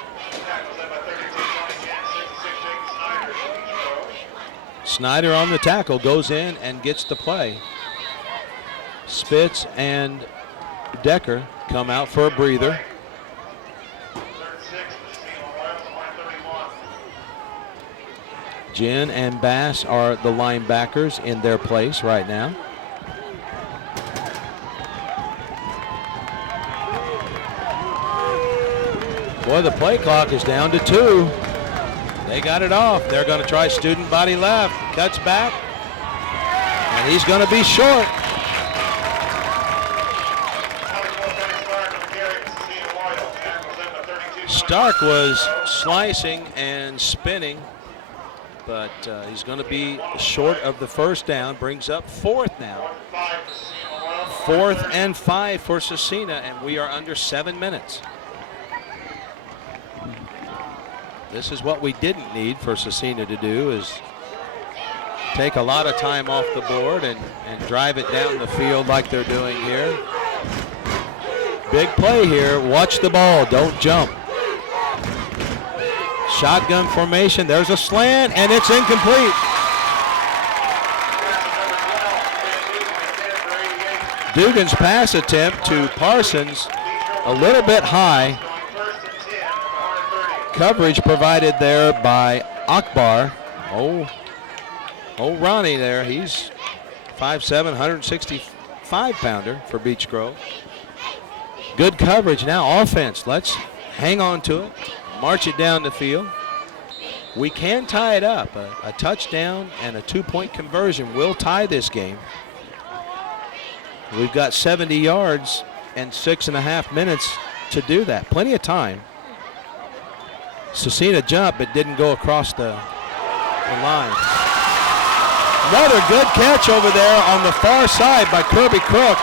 Snyder on the tackle, goes in and gets the play. Spitz and Decker come out for a breather. Ginn and Bass are the linebackers in their place right now. Boy, the play clock is down to 2. They got it off. They're going to try student body left. Cuts back. And he's going to be short. Stark was slicing and spinning, but he's going to be short of the first down. Brings up 4th now. 4th and 5 for Scecina, and we are under 7 minutes. This is what we didn't need for Scecina to do, is take a lot of time off the board and drive it down the field like they're doing here. Big play here. Watch the ball. Don't jump. Shotgun formation. There's a slant, and it's incomplete. Dugan's pass attempt to Parsons a little bit high. Coverage provided there by Akbar. Oh, Ronnie there. He's 5'7", 165-pounder for Beech Grove. Good coverage now. Offense. Let's hang on to it. March it down the field. We can tie it up. A touchdown and a 2-point conversion will tie this game. We've got 70 yards and 6.5 minutes to do that. Plenty of time. Scecina jumped but didn't go across the line. Another good catch over there on the far side by Kirby Crook.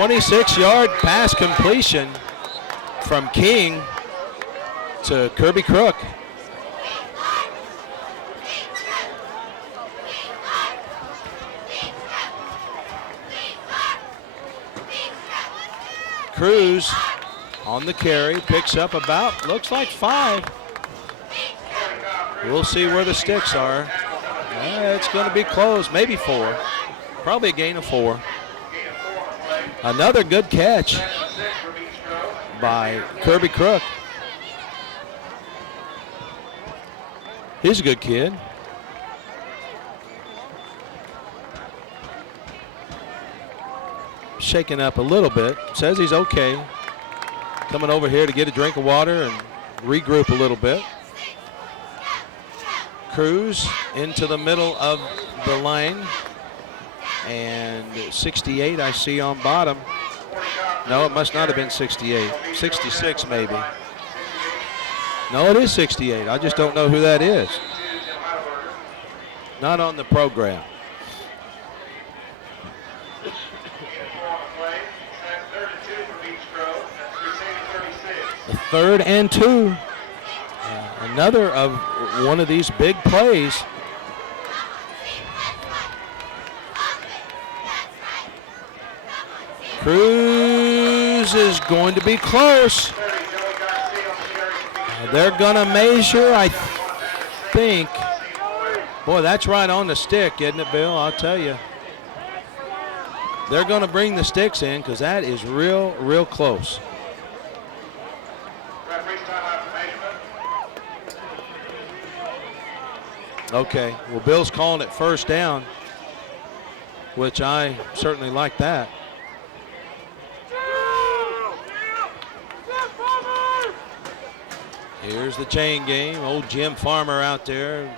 26-yard pass completion from King to Kirby Crook. Cruz on the carry, picks up about, looks like 5. We'll see where the sticks are. It's going to be close, maybe 4. Probably a gain of 4. Another good catch by Kirby Crook. He's a good kid. Shaking up a little bit. Says he's okay. Coming over here to get a drink of water and regroup a little bit. Cruz into the middle of the line. And 68 I see on bottom. No, it must not have been 68. 66 maybe. No, it is 68. I just don't know who that is. Not on the program. The 3rd and 2. Another of one of these big plays. Cruz is going to be close. They're going to measure, I think. Boy, that's right on the stick, isn't it, Bill? I'll tell you. They're going to bring the sticks in because that is real, real close. Okay, well, Bill's calling it first down, which I certainly like that. Here's the chain game. Old Jim Farmer out there.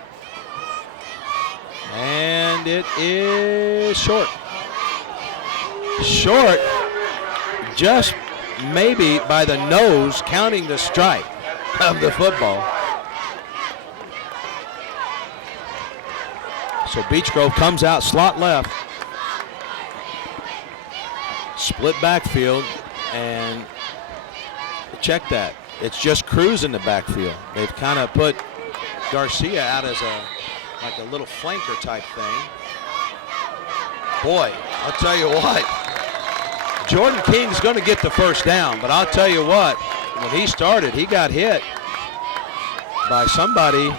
And it is short. Short, just maybe by the nose, counting the strike of the football. So Beech Grove comes out slot left. Split backfield, and check that. It's just Cruz in the backfield. They've kind of put Garcia out as like a little flanker type thing. Boy, I'll tell you what. Jordan King's going to get the first down, but I'll tell you what, when he started, he got hit by somebody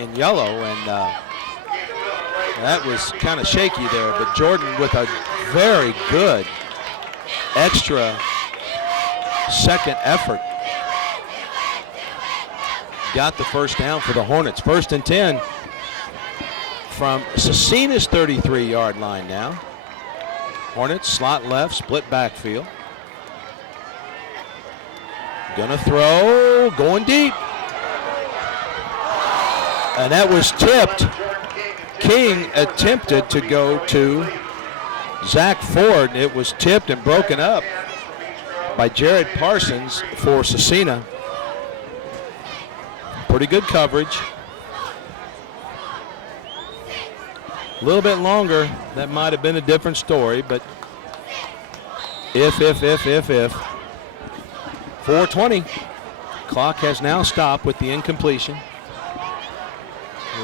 in yellow, and that was kind of shaky there. But Jordan with a very good extra second effort got the first down for the Hornets. 1st and 10 from Scecina's 33-yard line now. Hornets slot left, split backfield. Gonna throw, going deep. And that was tipped. King attempted to go to Zach Ford. It was tipped and broken up by Jared Parsons for Scecina. Pretty good coverage. A little bit longer, that might have been a different story, but if. 4:20. Clock has now stopped with the incompletion.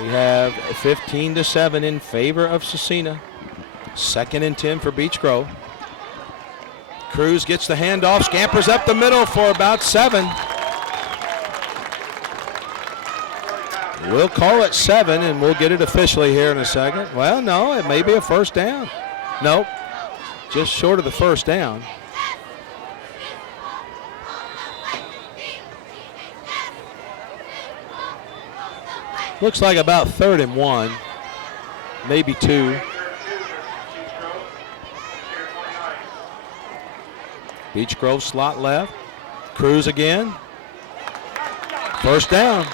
We have 15-7 in favor of Scecina. 2nd and 10 for Beech Grove. Cruz gets the handoff, scampers up the middle for about 7. We'll call it 7, and we'll get it officially here in a second. Well, no, it may be a first down. Nope, just short of the first down. Looks like about 3rd and 1, maybe 2. Beech Grove slot left. Cruz again. First down.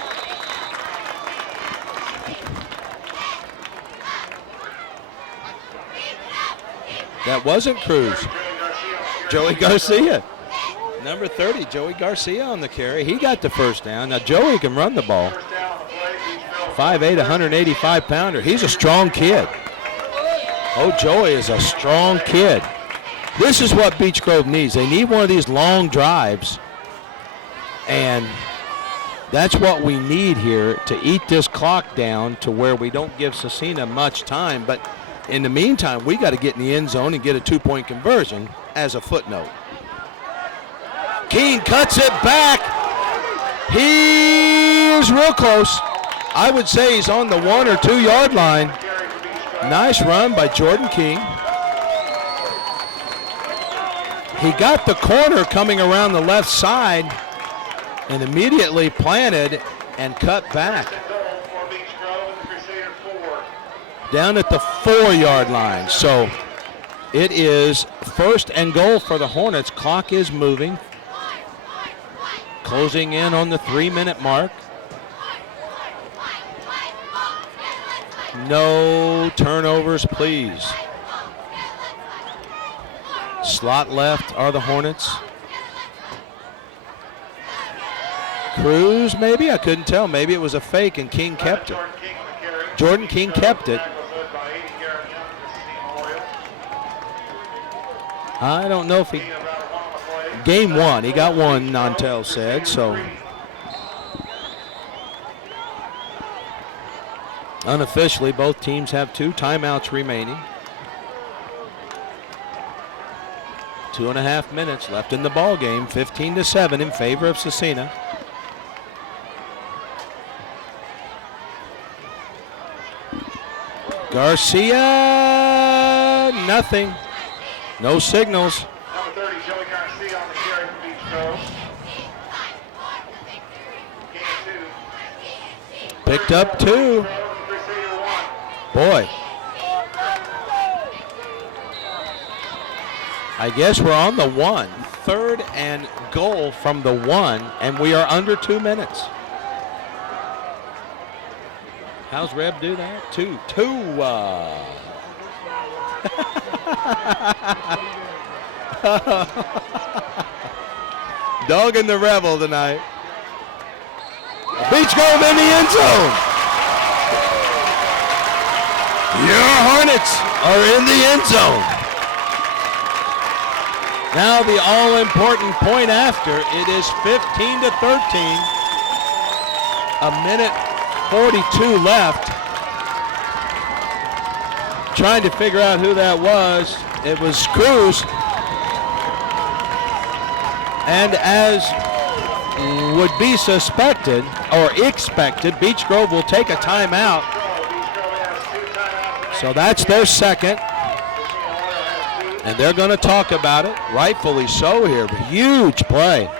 That wasn't Cruz. Joey Garcia. Number 30, Joey Garcia on the carry. He got the first down. Now, Joey can run the ball. 5'8", 185-pounder. He's a strong kid. Oh, Joey is a strong kid. This is what Beech Grove needs. They need one of these long drives, and that's what we need here to eat this clock down to where we don't give Scecina much time. But in the meantime, we got to get in the end zone and get a 2-point conversion as a footnote. Keene cuts it back. He is real close. I would say he's on the 1 or 2 yard line. Nice run by Jordan Keene. He got the corner coming around the left side and immediately planted and cut back. Down at the 4 yard line. So it is 1st and goal for the Hornets. Clock is moving. Closing in on the 3-minute mark. No turnovers, please. Slot left are the Hornets. Cruz, maybe? I couldn't tell. Maybe it was a fake and King kept it. Jordan King kept it. I don't know if he... Game 1. He got 1, Nantel said, so... Unofficially, both teams have 2 timeouts remaining. 2.5 minutes left in the ball game. 15-7 in favor of Scecina. Garcia, nothing. No signals. Number 30, Joey Garcia on the carry for Beech Grove. Game 2. Picked up 2. Boy. I guess we're on the 1. 3rd and goal from the 1, and we are under 2 minutes. How's Reb do that? 2. Dog in the Rebel tonight. Beech Grove in the end zone. Your Hornets are in the end zone. Now the all-important point after. It is 15-13. A minute 42 left. Trying to figure out who that was. It was Cruz. And as would be suspected or expected, Beech Grove will take a timeout. So that's their second. And they're going to talk about it, rightfully so here. Huge play.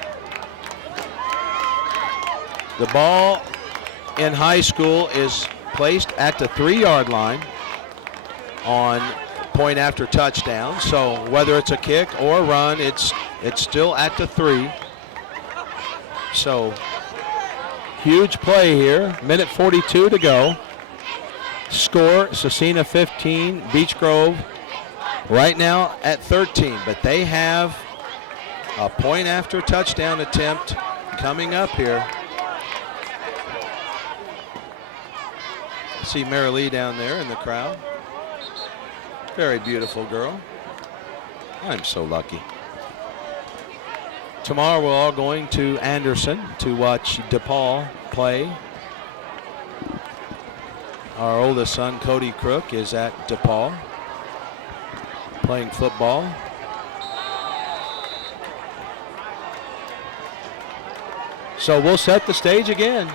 The ball in high school is placed at the 3-yard line on point after touchdown. So whether it's a kick or a run, it's still at the 3. So huge play here. Minute 42 to go. Score, Scecina 15, Beech Grove right now at 13. But they have a point after touchdown attempt coming up here. See Mary Lee down there in the crowd. Very beautiful girl. I'm so lucky. Tomorrow we're all going to Anderson to watch DePaul play. Our oldest son, Cody Crook, is at DePaul playing football. So we'll set the stage again.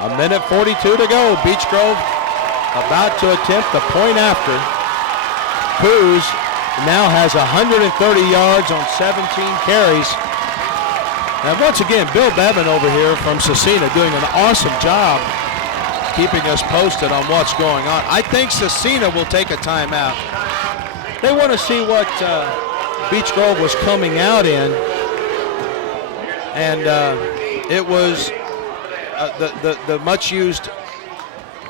A minute 42 to go. Beech Grove about to attempt the point after. Cruz now has 130 yards on 17 carries. And once again, Bill Bevan over here from Scecina doing an awesome job keeping us posted on what's going on. I think Scecina will take a timeout. They want to see what Beech Grove was coming out in. And it was the much used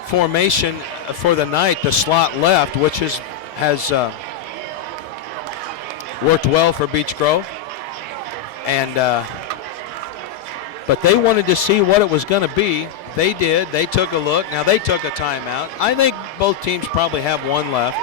formation for the night, the slot left, which has worked well for Beech Grove. And but they wanted to see what it was going to be. They did. They took a look. Now they took a timeout. I think both teams probably have one left.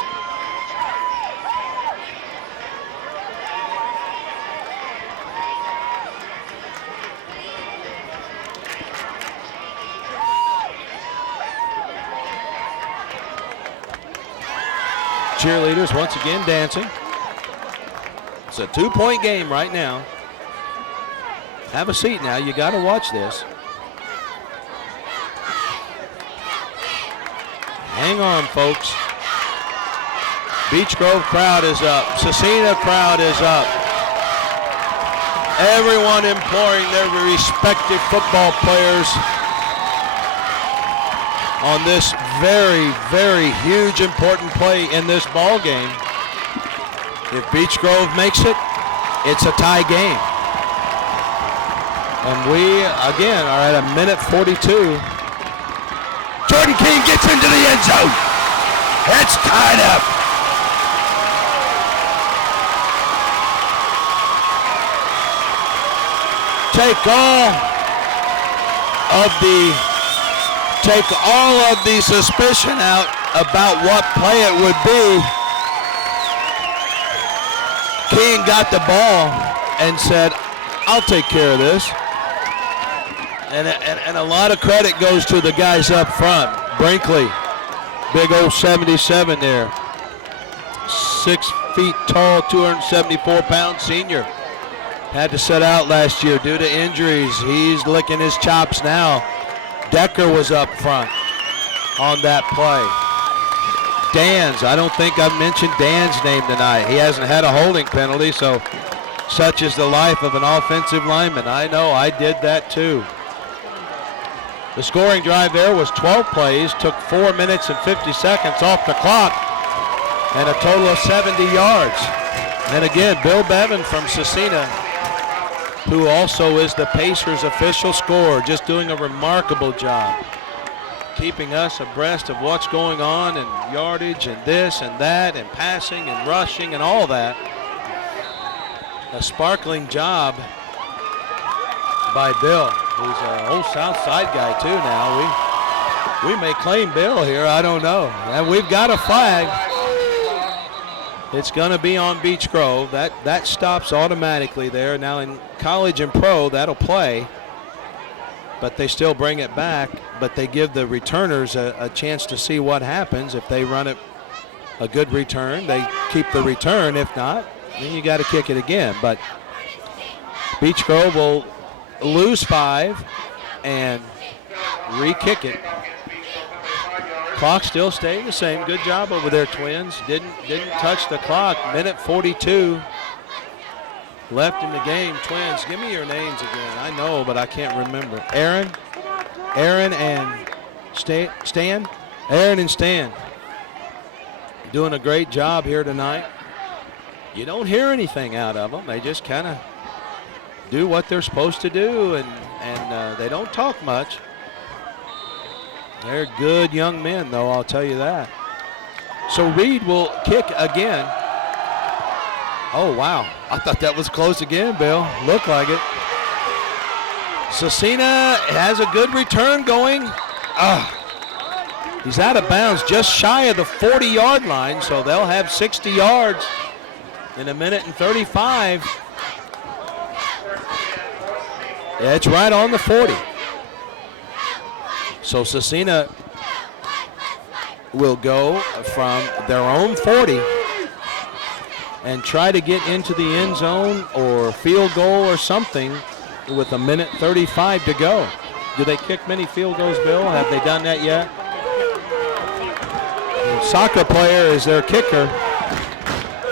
cheerleaders once again dancing. It's a 2-point game right now. Have a seat now. You got to watch this. Hang on, folks. Beech Grove crowd is up. Scecina crowd is up. Everyone imploring their respective football players on this very, very huge, important play in this ball game. If Beech Grove makes it, it's a tie game. And we, again, are at a minute 42. Jordan King gets into the end zone. It's tied up. Take all of the suspicion out about what play it would be. King got the ball and said, I'll take care of this. And a lot of credit goes to the guys up front. Brinkley, big old 77 there. 6 feet tall, 274-pound senior. Had to sit out last year due to injuries. He's licking his chops now. Decker was up front on that play. Dan's, I don't think I've mentioned Dan's name tonight. He hasn't had a holding penalty, so such is the life of an offensive lineman. I know, I did that too. The scoring drive there was 12 plays, took 4 minutes and 50 seconds off the clock, and a total of 70 yards. And again, Bill Bevan from Scecina, who also is the Pacers official scorer, just doing a remarkable job keeping us abreast of what's going on and yardage and this and that and passing and rushing and all that. A sparkling job by Bill, who's an old South Side guy too now. We may claim Bill here, I don't know. And we've got a flag. It's going to be on Beech Grove. That stops automatically there. Now in college and pro, that'll play. But they still bring it back. But they give the returners a chance to see what happens. If they run it a good return, they keep the return. If not, then you got to kick it again. But Beech Grove will lose 5 and re-kick it. Clock still staying the same. Good job over there, Twins. Didn't touch the clock. Minute 42 left in the game. Twins, give me your names again. I know, but I can't remember. Aaron and Stan. Aaron and Stan doing a great job here tonight. You don't hear anything out of them. They just kind of do what they're supposed to do, and they don't talk much. They're good young men, though, I'll tell you that. So Reed will kick again. Oh, wow. I thought that was close again, Bill. Looked like it. Scecina has a good return going. He's out of bounds just shy of the 40-yard line, so they'll have 60 yards in a minute and 35. Yeah, it's right on the 40. So Scecina will go from their own 40 and try to get into the end zone or field goal or something with a minute 35 to go. Do they kick many field goals, Bill? Have they done that yet? The soccer player is their kicker,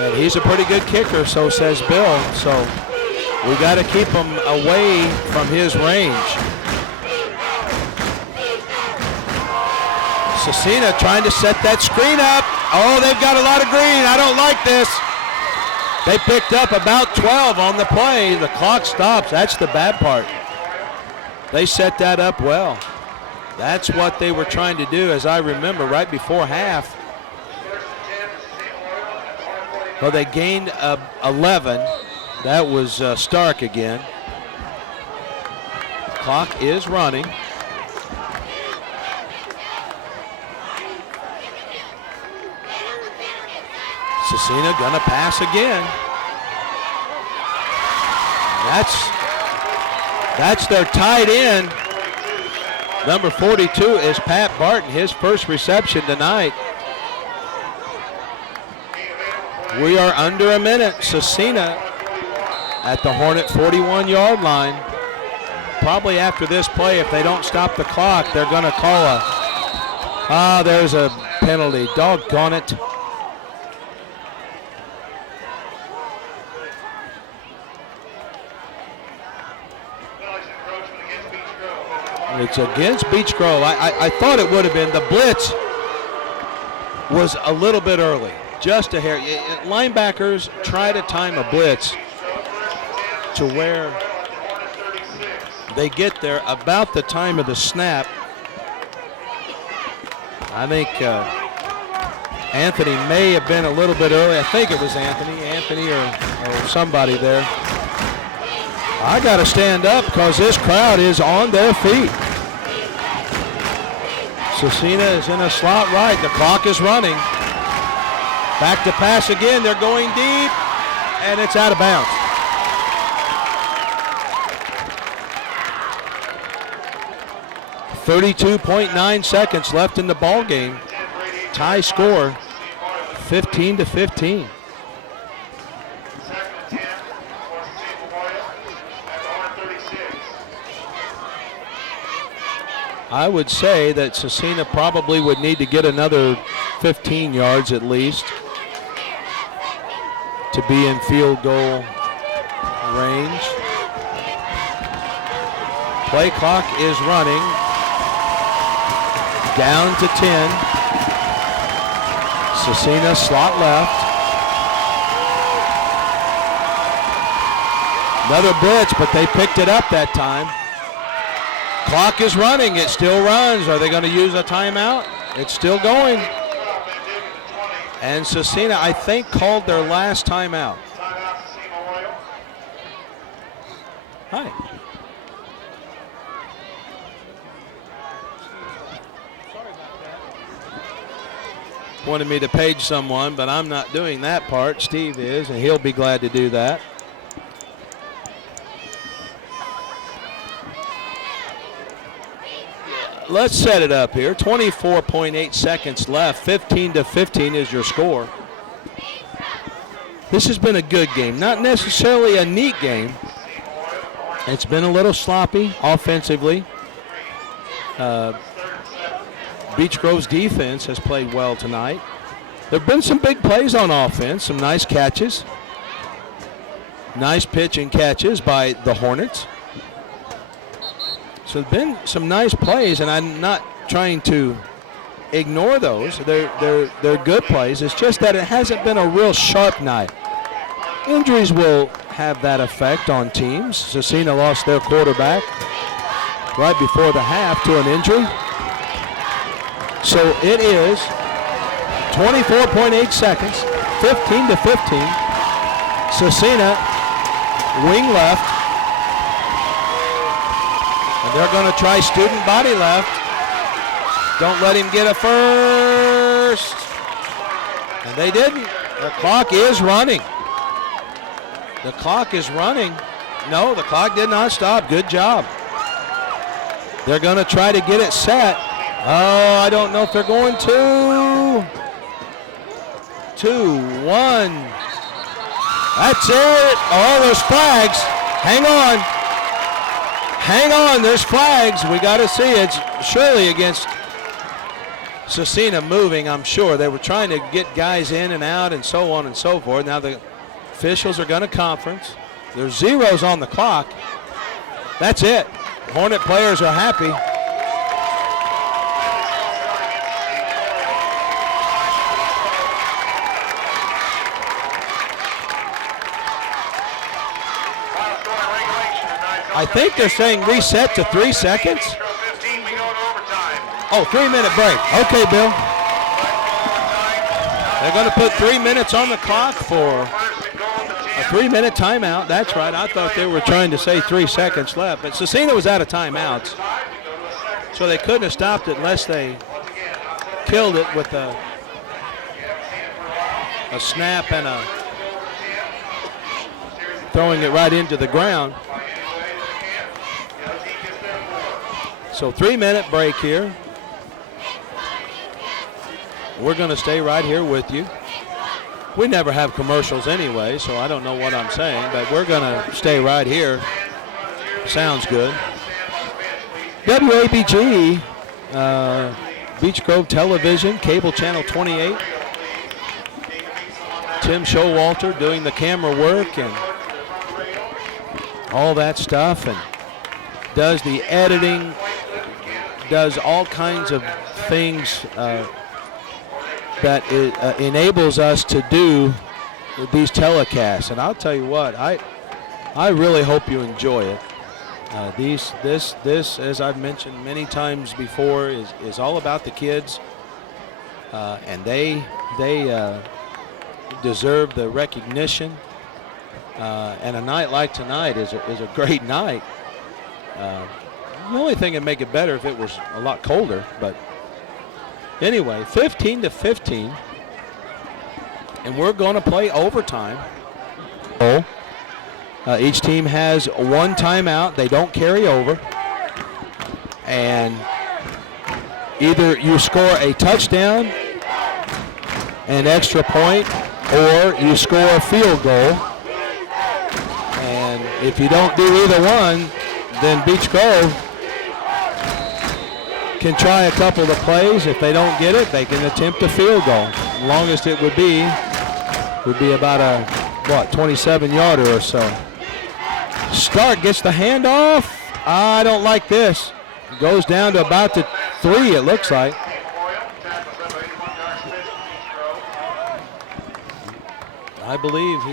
and he's a pretty good kicker, so says Bill. So we got to keep him away from his range. Scecina trying to set that screen up. Oh, they've got a lot of green. I don't like this. They picked up about 12 on the play. The clock stops. That's the bad part. They set that up well. That's what they were trying to do, as I remember, right before half. Well, they gained 11. That was Stark again. Clock is running. Scecina gonna pass again. That's their tight end. Number 42 is Pat Barton, his first reception tonight. We are under a minute. Scecina at the Hornet 41-yard line. Probably after this play, if they don't stop the clock, they're going to call there's a penalty. Doggone it. It's against Beech Grove. I thought it would have been. The blitz was a little bit early, just a hair. Linebackers try to time a blitz to where they get there about the time of the snap. I think Anthony may have been a little bit early. I think it was Anthony or somebody there. I got to stand up because this crowd is on their feet. Scecina is in a slot right. The clock is running. Back to pass again. They're going deep, and it's out of bounds. .9 seconds left in the ball game. Tie score, 15-15. I would say that Scecina probably would need to get another 15 yards at least to be in field goal range. Play clock is running. Down to 10. Scecina slot left. Another blitz, but they picked it up that time. Clock is running. It still runs. Are they going to use a timeout? It's still going. And Scecina, I think, called their last timeout. Hi. Wanted me to page someone, but I'm not doing that part. Steve is, and he'll be glad to do that. Let's set it up here. 24.8 seconds left. 15-15 is your score. This has been a good game. Not necessarily a neat game. It's been a little sloppy offensively. Beech Grove's defense has played well tonight. There have been some big plays on offense, some nice catches. Nice pitch and catches by the Hornets. So there have been some nice plays, and I'm not trying to ignore those. They're good plays. It's just that it hasn't been a real sharp night. Injuries will have that effect on teams. Scecina lost their quarterback right before the half to an injury. So it is 24.8 seconds, 15-15. Scecina, wing left. And they're going to try student body left. Don't let him get a first. And they didn't. The clock is running. The clock is running. No, the clock did not stop. Good job. They're going to try to get it set. Oh, I don't know if they're going to. 2-1. That's it. Oh, there's flags. Hang on. Hang on, there's flags. We got to see it. It's surely against Scecina moving, I'm sure. They were trying to get guys in and out and so on and so forth. Now the officials are going to conference. There's zeros on the clock. That's it. Hornet players are happy. I think they're saying reset to 3 seconds. Oh, 3-minute break. Okay, Bill. They're going to put 3 minutes on the clock for a 3-minute timeout. That's right. I thought they were trying to say 3 seconds left. But Scecina was out of timeouts. So they couldn't have stopped it unless they killed it with a snap and throwing it right into the ground. So 3-minute break here. We're going to stay right here with you. We never have commercials anyway, so I don't know what I'm saying, but we're going to stay right here. Sounds good. WABG, Beech Grove Television, cable channel 28. Tim Showalter doing the camera work and all that stuff, and does the editing, does all kinds of things that it enables us to do these telecasts. And I'll tell you what, I really hope you enjoy it. This, as I've mentioned many times before, is all about the kids, and they deserve the recognition. And a night like tonight is a great night. The only thing that'd make it better if it was a lot colder, but anyway, 15-15, and we're going to play overtime. Each team has one timeout. They don't carry over. And either you score a touchdown, an extra point, or you score a field goal. And if you don't do either one, then Beech Grove can try a couple of plays. If they don't get it, they can attempt a field goal. The longest it would be about a, 27-yarder or so. Stark gets the handoff. I don't like this. Goes down to about the 3, it looks like. I believe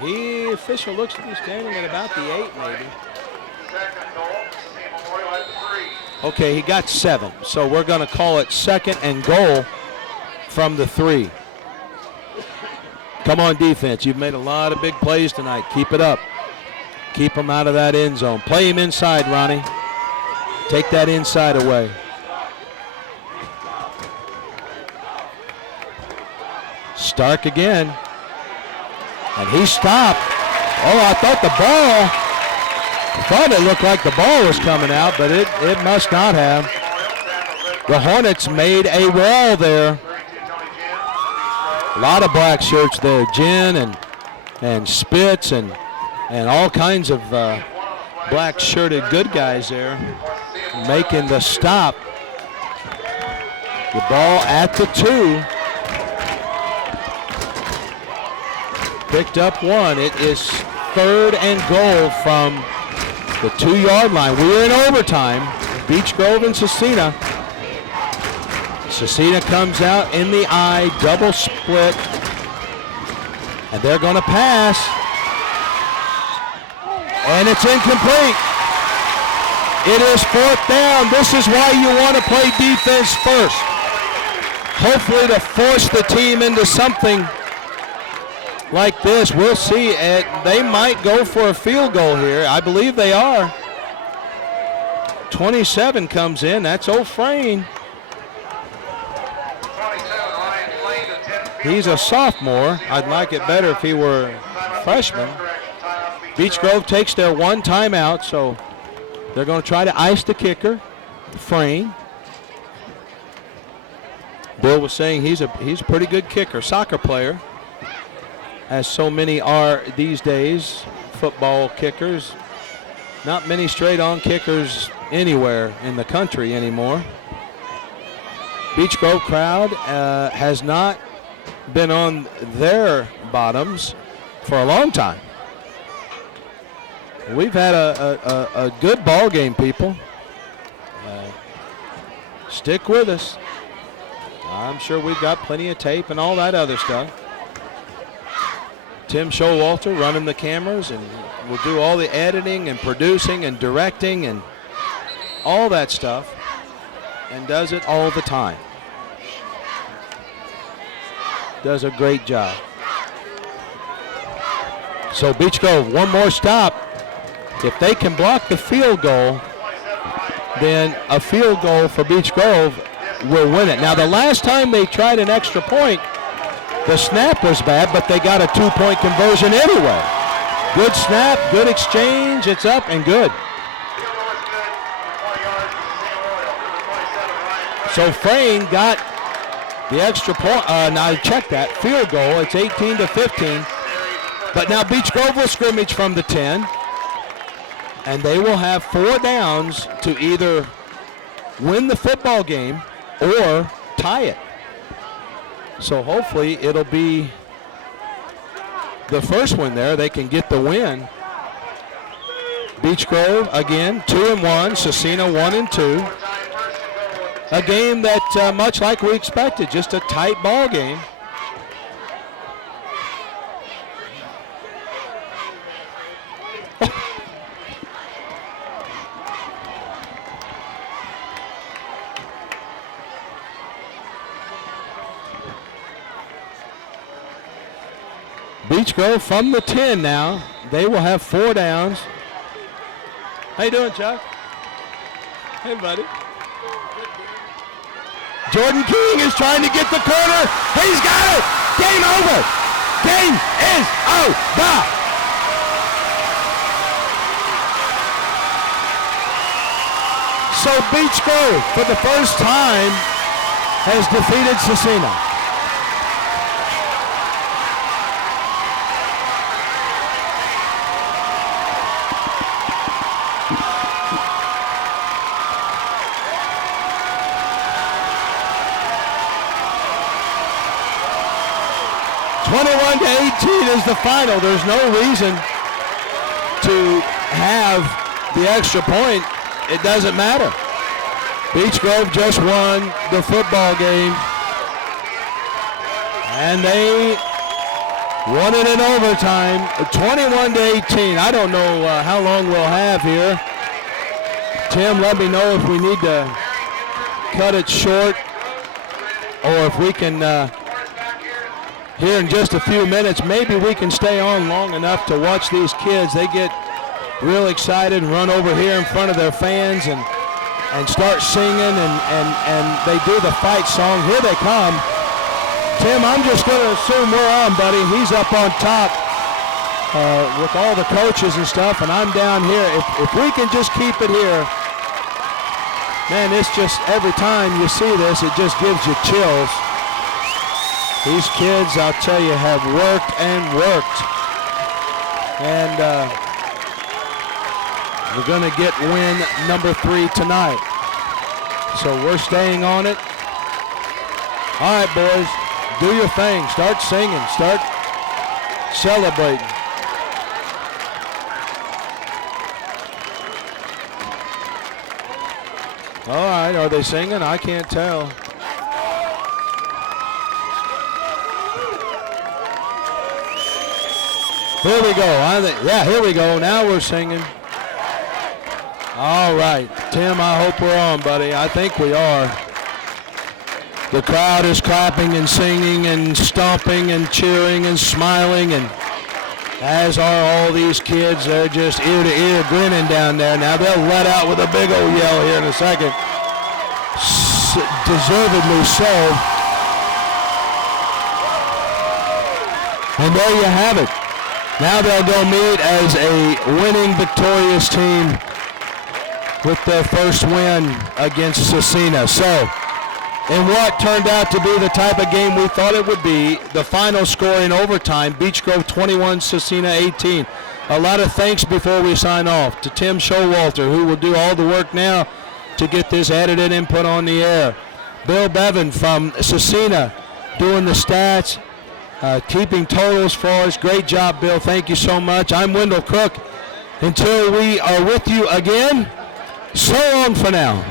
he official looks to be standing at about the 8 maybe. Okay, he got 7. So we're going to call it 2nd and goal from the 3. Come on, defense. You've made a lot of big plays tonight. Keep it up. Keep him out of that end zone. Play him inside, Ronnie. Take that inside away. Stark again. And he stopped. Oh, I thought it looked like the ball was coming out, but it must not have. The Hornets made a wall there. A lot of black shirts there. Jen and Spitz and all kinds of black shirted good guys there making the stop. The ball at the 2. Picked up 1. It is 3rd and goal from the 2-yard line. We're in overtime. Beech Grove and Scecina. Scecina comes out in the eye, double split, and they're going to pass. And it's incomplete. It is 4th down. This is why you want to play defense first. Hopefully to force the team into something like this. We'll see. They might go for a field goal here. I believe they are. 27 comes in. That's O'Frain. He's a sophomore. I'd like it better if he were a freshman. Beech Grove takes their 1 timeout, so they're going to try to ice the kicker, Frayne. Bill was saying he's a pretty good kicker, soccer player, as so many are these days, football kickers. Not many straight-on kickers anywhere in the country anymore. Beech Grove crowd has not been on their bottoms for a long time. We've had a good ball game, people. Stick with us. I'm sure we've got plenty of tape and all that other stuff. Tim Showalter running the cameras, and will do all the editing and producing and directing and all that stuff, and does it all the time. Does a great job. So Beech Grove, one more stop. If they can block the field goal, then a field goal for Beech Grove will win it. Now, the last time they tried an extra point, the snap was bad, but they got a 2-point conversion anyway. Good snap, good exchange, it's up and good. So Frayne got The extra point, now check that, field goal, it's 18-15. But now Beech Grove will scrimmage from the 10. And they will have 4 downs to either win the football game or tie it. So hopefully it'll be the first one there. They can get the win. Beech Grove, again, 2-1. Scecina, 1-2. A game that, much like we expected, just a tight ball game. Beech Grove from the 10 now. They will have 4 downs. How you doing, Chuck? Hey, buddy. Jordan King is trying to get the corner. He's got it. Game over. Game is over. So Beech Grove, for the first time, has defeated Scecina. Is the final. There's no reason to have the extra point. It doesn't matter. Beech Grove just won the football game, and they won it in overtime, 21-18. I don't know how long we'll have here. Tim, let me know if we need to cut it short or if we can here in just a few minutes, maybe we can stay on long enough to watch these kids. They get real excited and run over here in front of their fans and start singing, and they do the fight song. Here they come. Tim, I'm just going to assume we're on, buddy. He's up on top with all the coaches and stuff, and I'm down here. If we can just keep it here, man, it's just every time you see this, it just gives you chills. These kids, I'll tell you, have worked and worked. And we're going to get win number 3 tonight. So we're staying on it. All right, boys, do your thing. Start singing. Start celebrating. All right, are they singing? I can't tell. Here we go. Yeah, here we go. Now we're singing. All right. Tim, I hope we're on, buddy. I think we are. The crowd is clapping and singing and stomping and cheering and smiling, and as are all these kids. They're just ear to ear grinning down there. Now they'll let out with a big old yell here in a second. Deservedly so. And there you have it. Now they'll go meet as a winning, victorious team with their first win against Scecina. So, in what turned out to be the type of game we thought it would be, the final score in overtime, Beech Grove 21, Scecina 18. A lot of thanks before we sign off to Tim Showalter, who will do all the work now to get this edited and put on the air. Bill Bevan from Scecina doing the stats. Keeping totals for us. Great job, Bill. Thank you so much. I'm Wendell Cook. Until we are with you again, so long for now.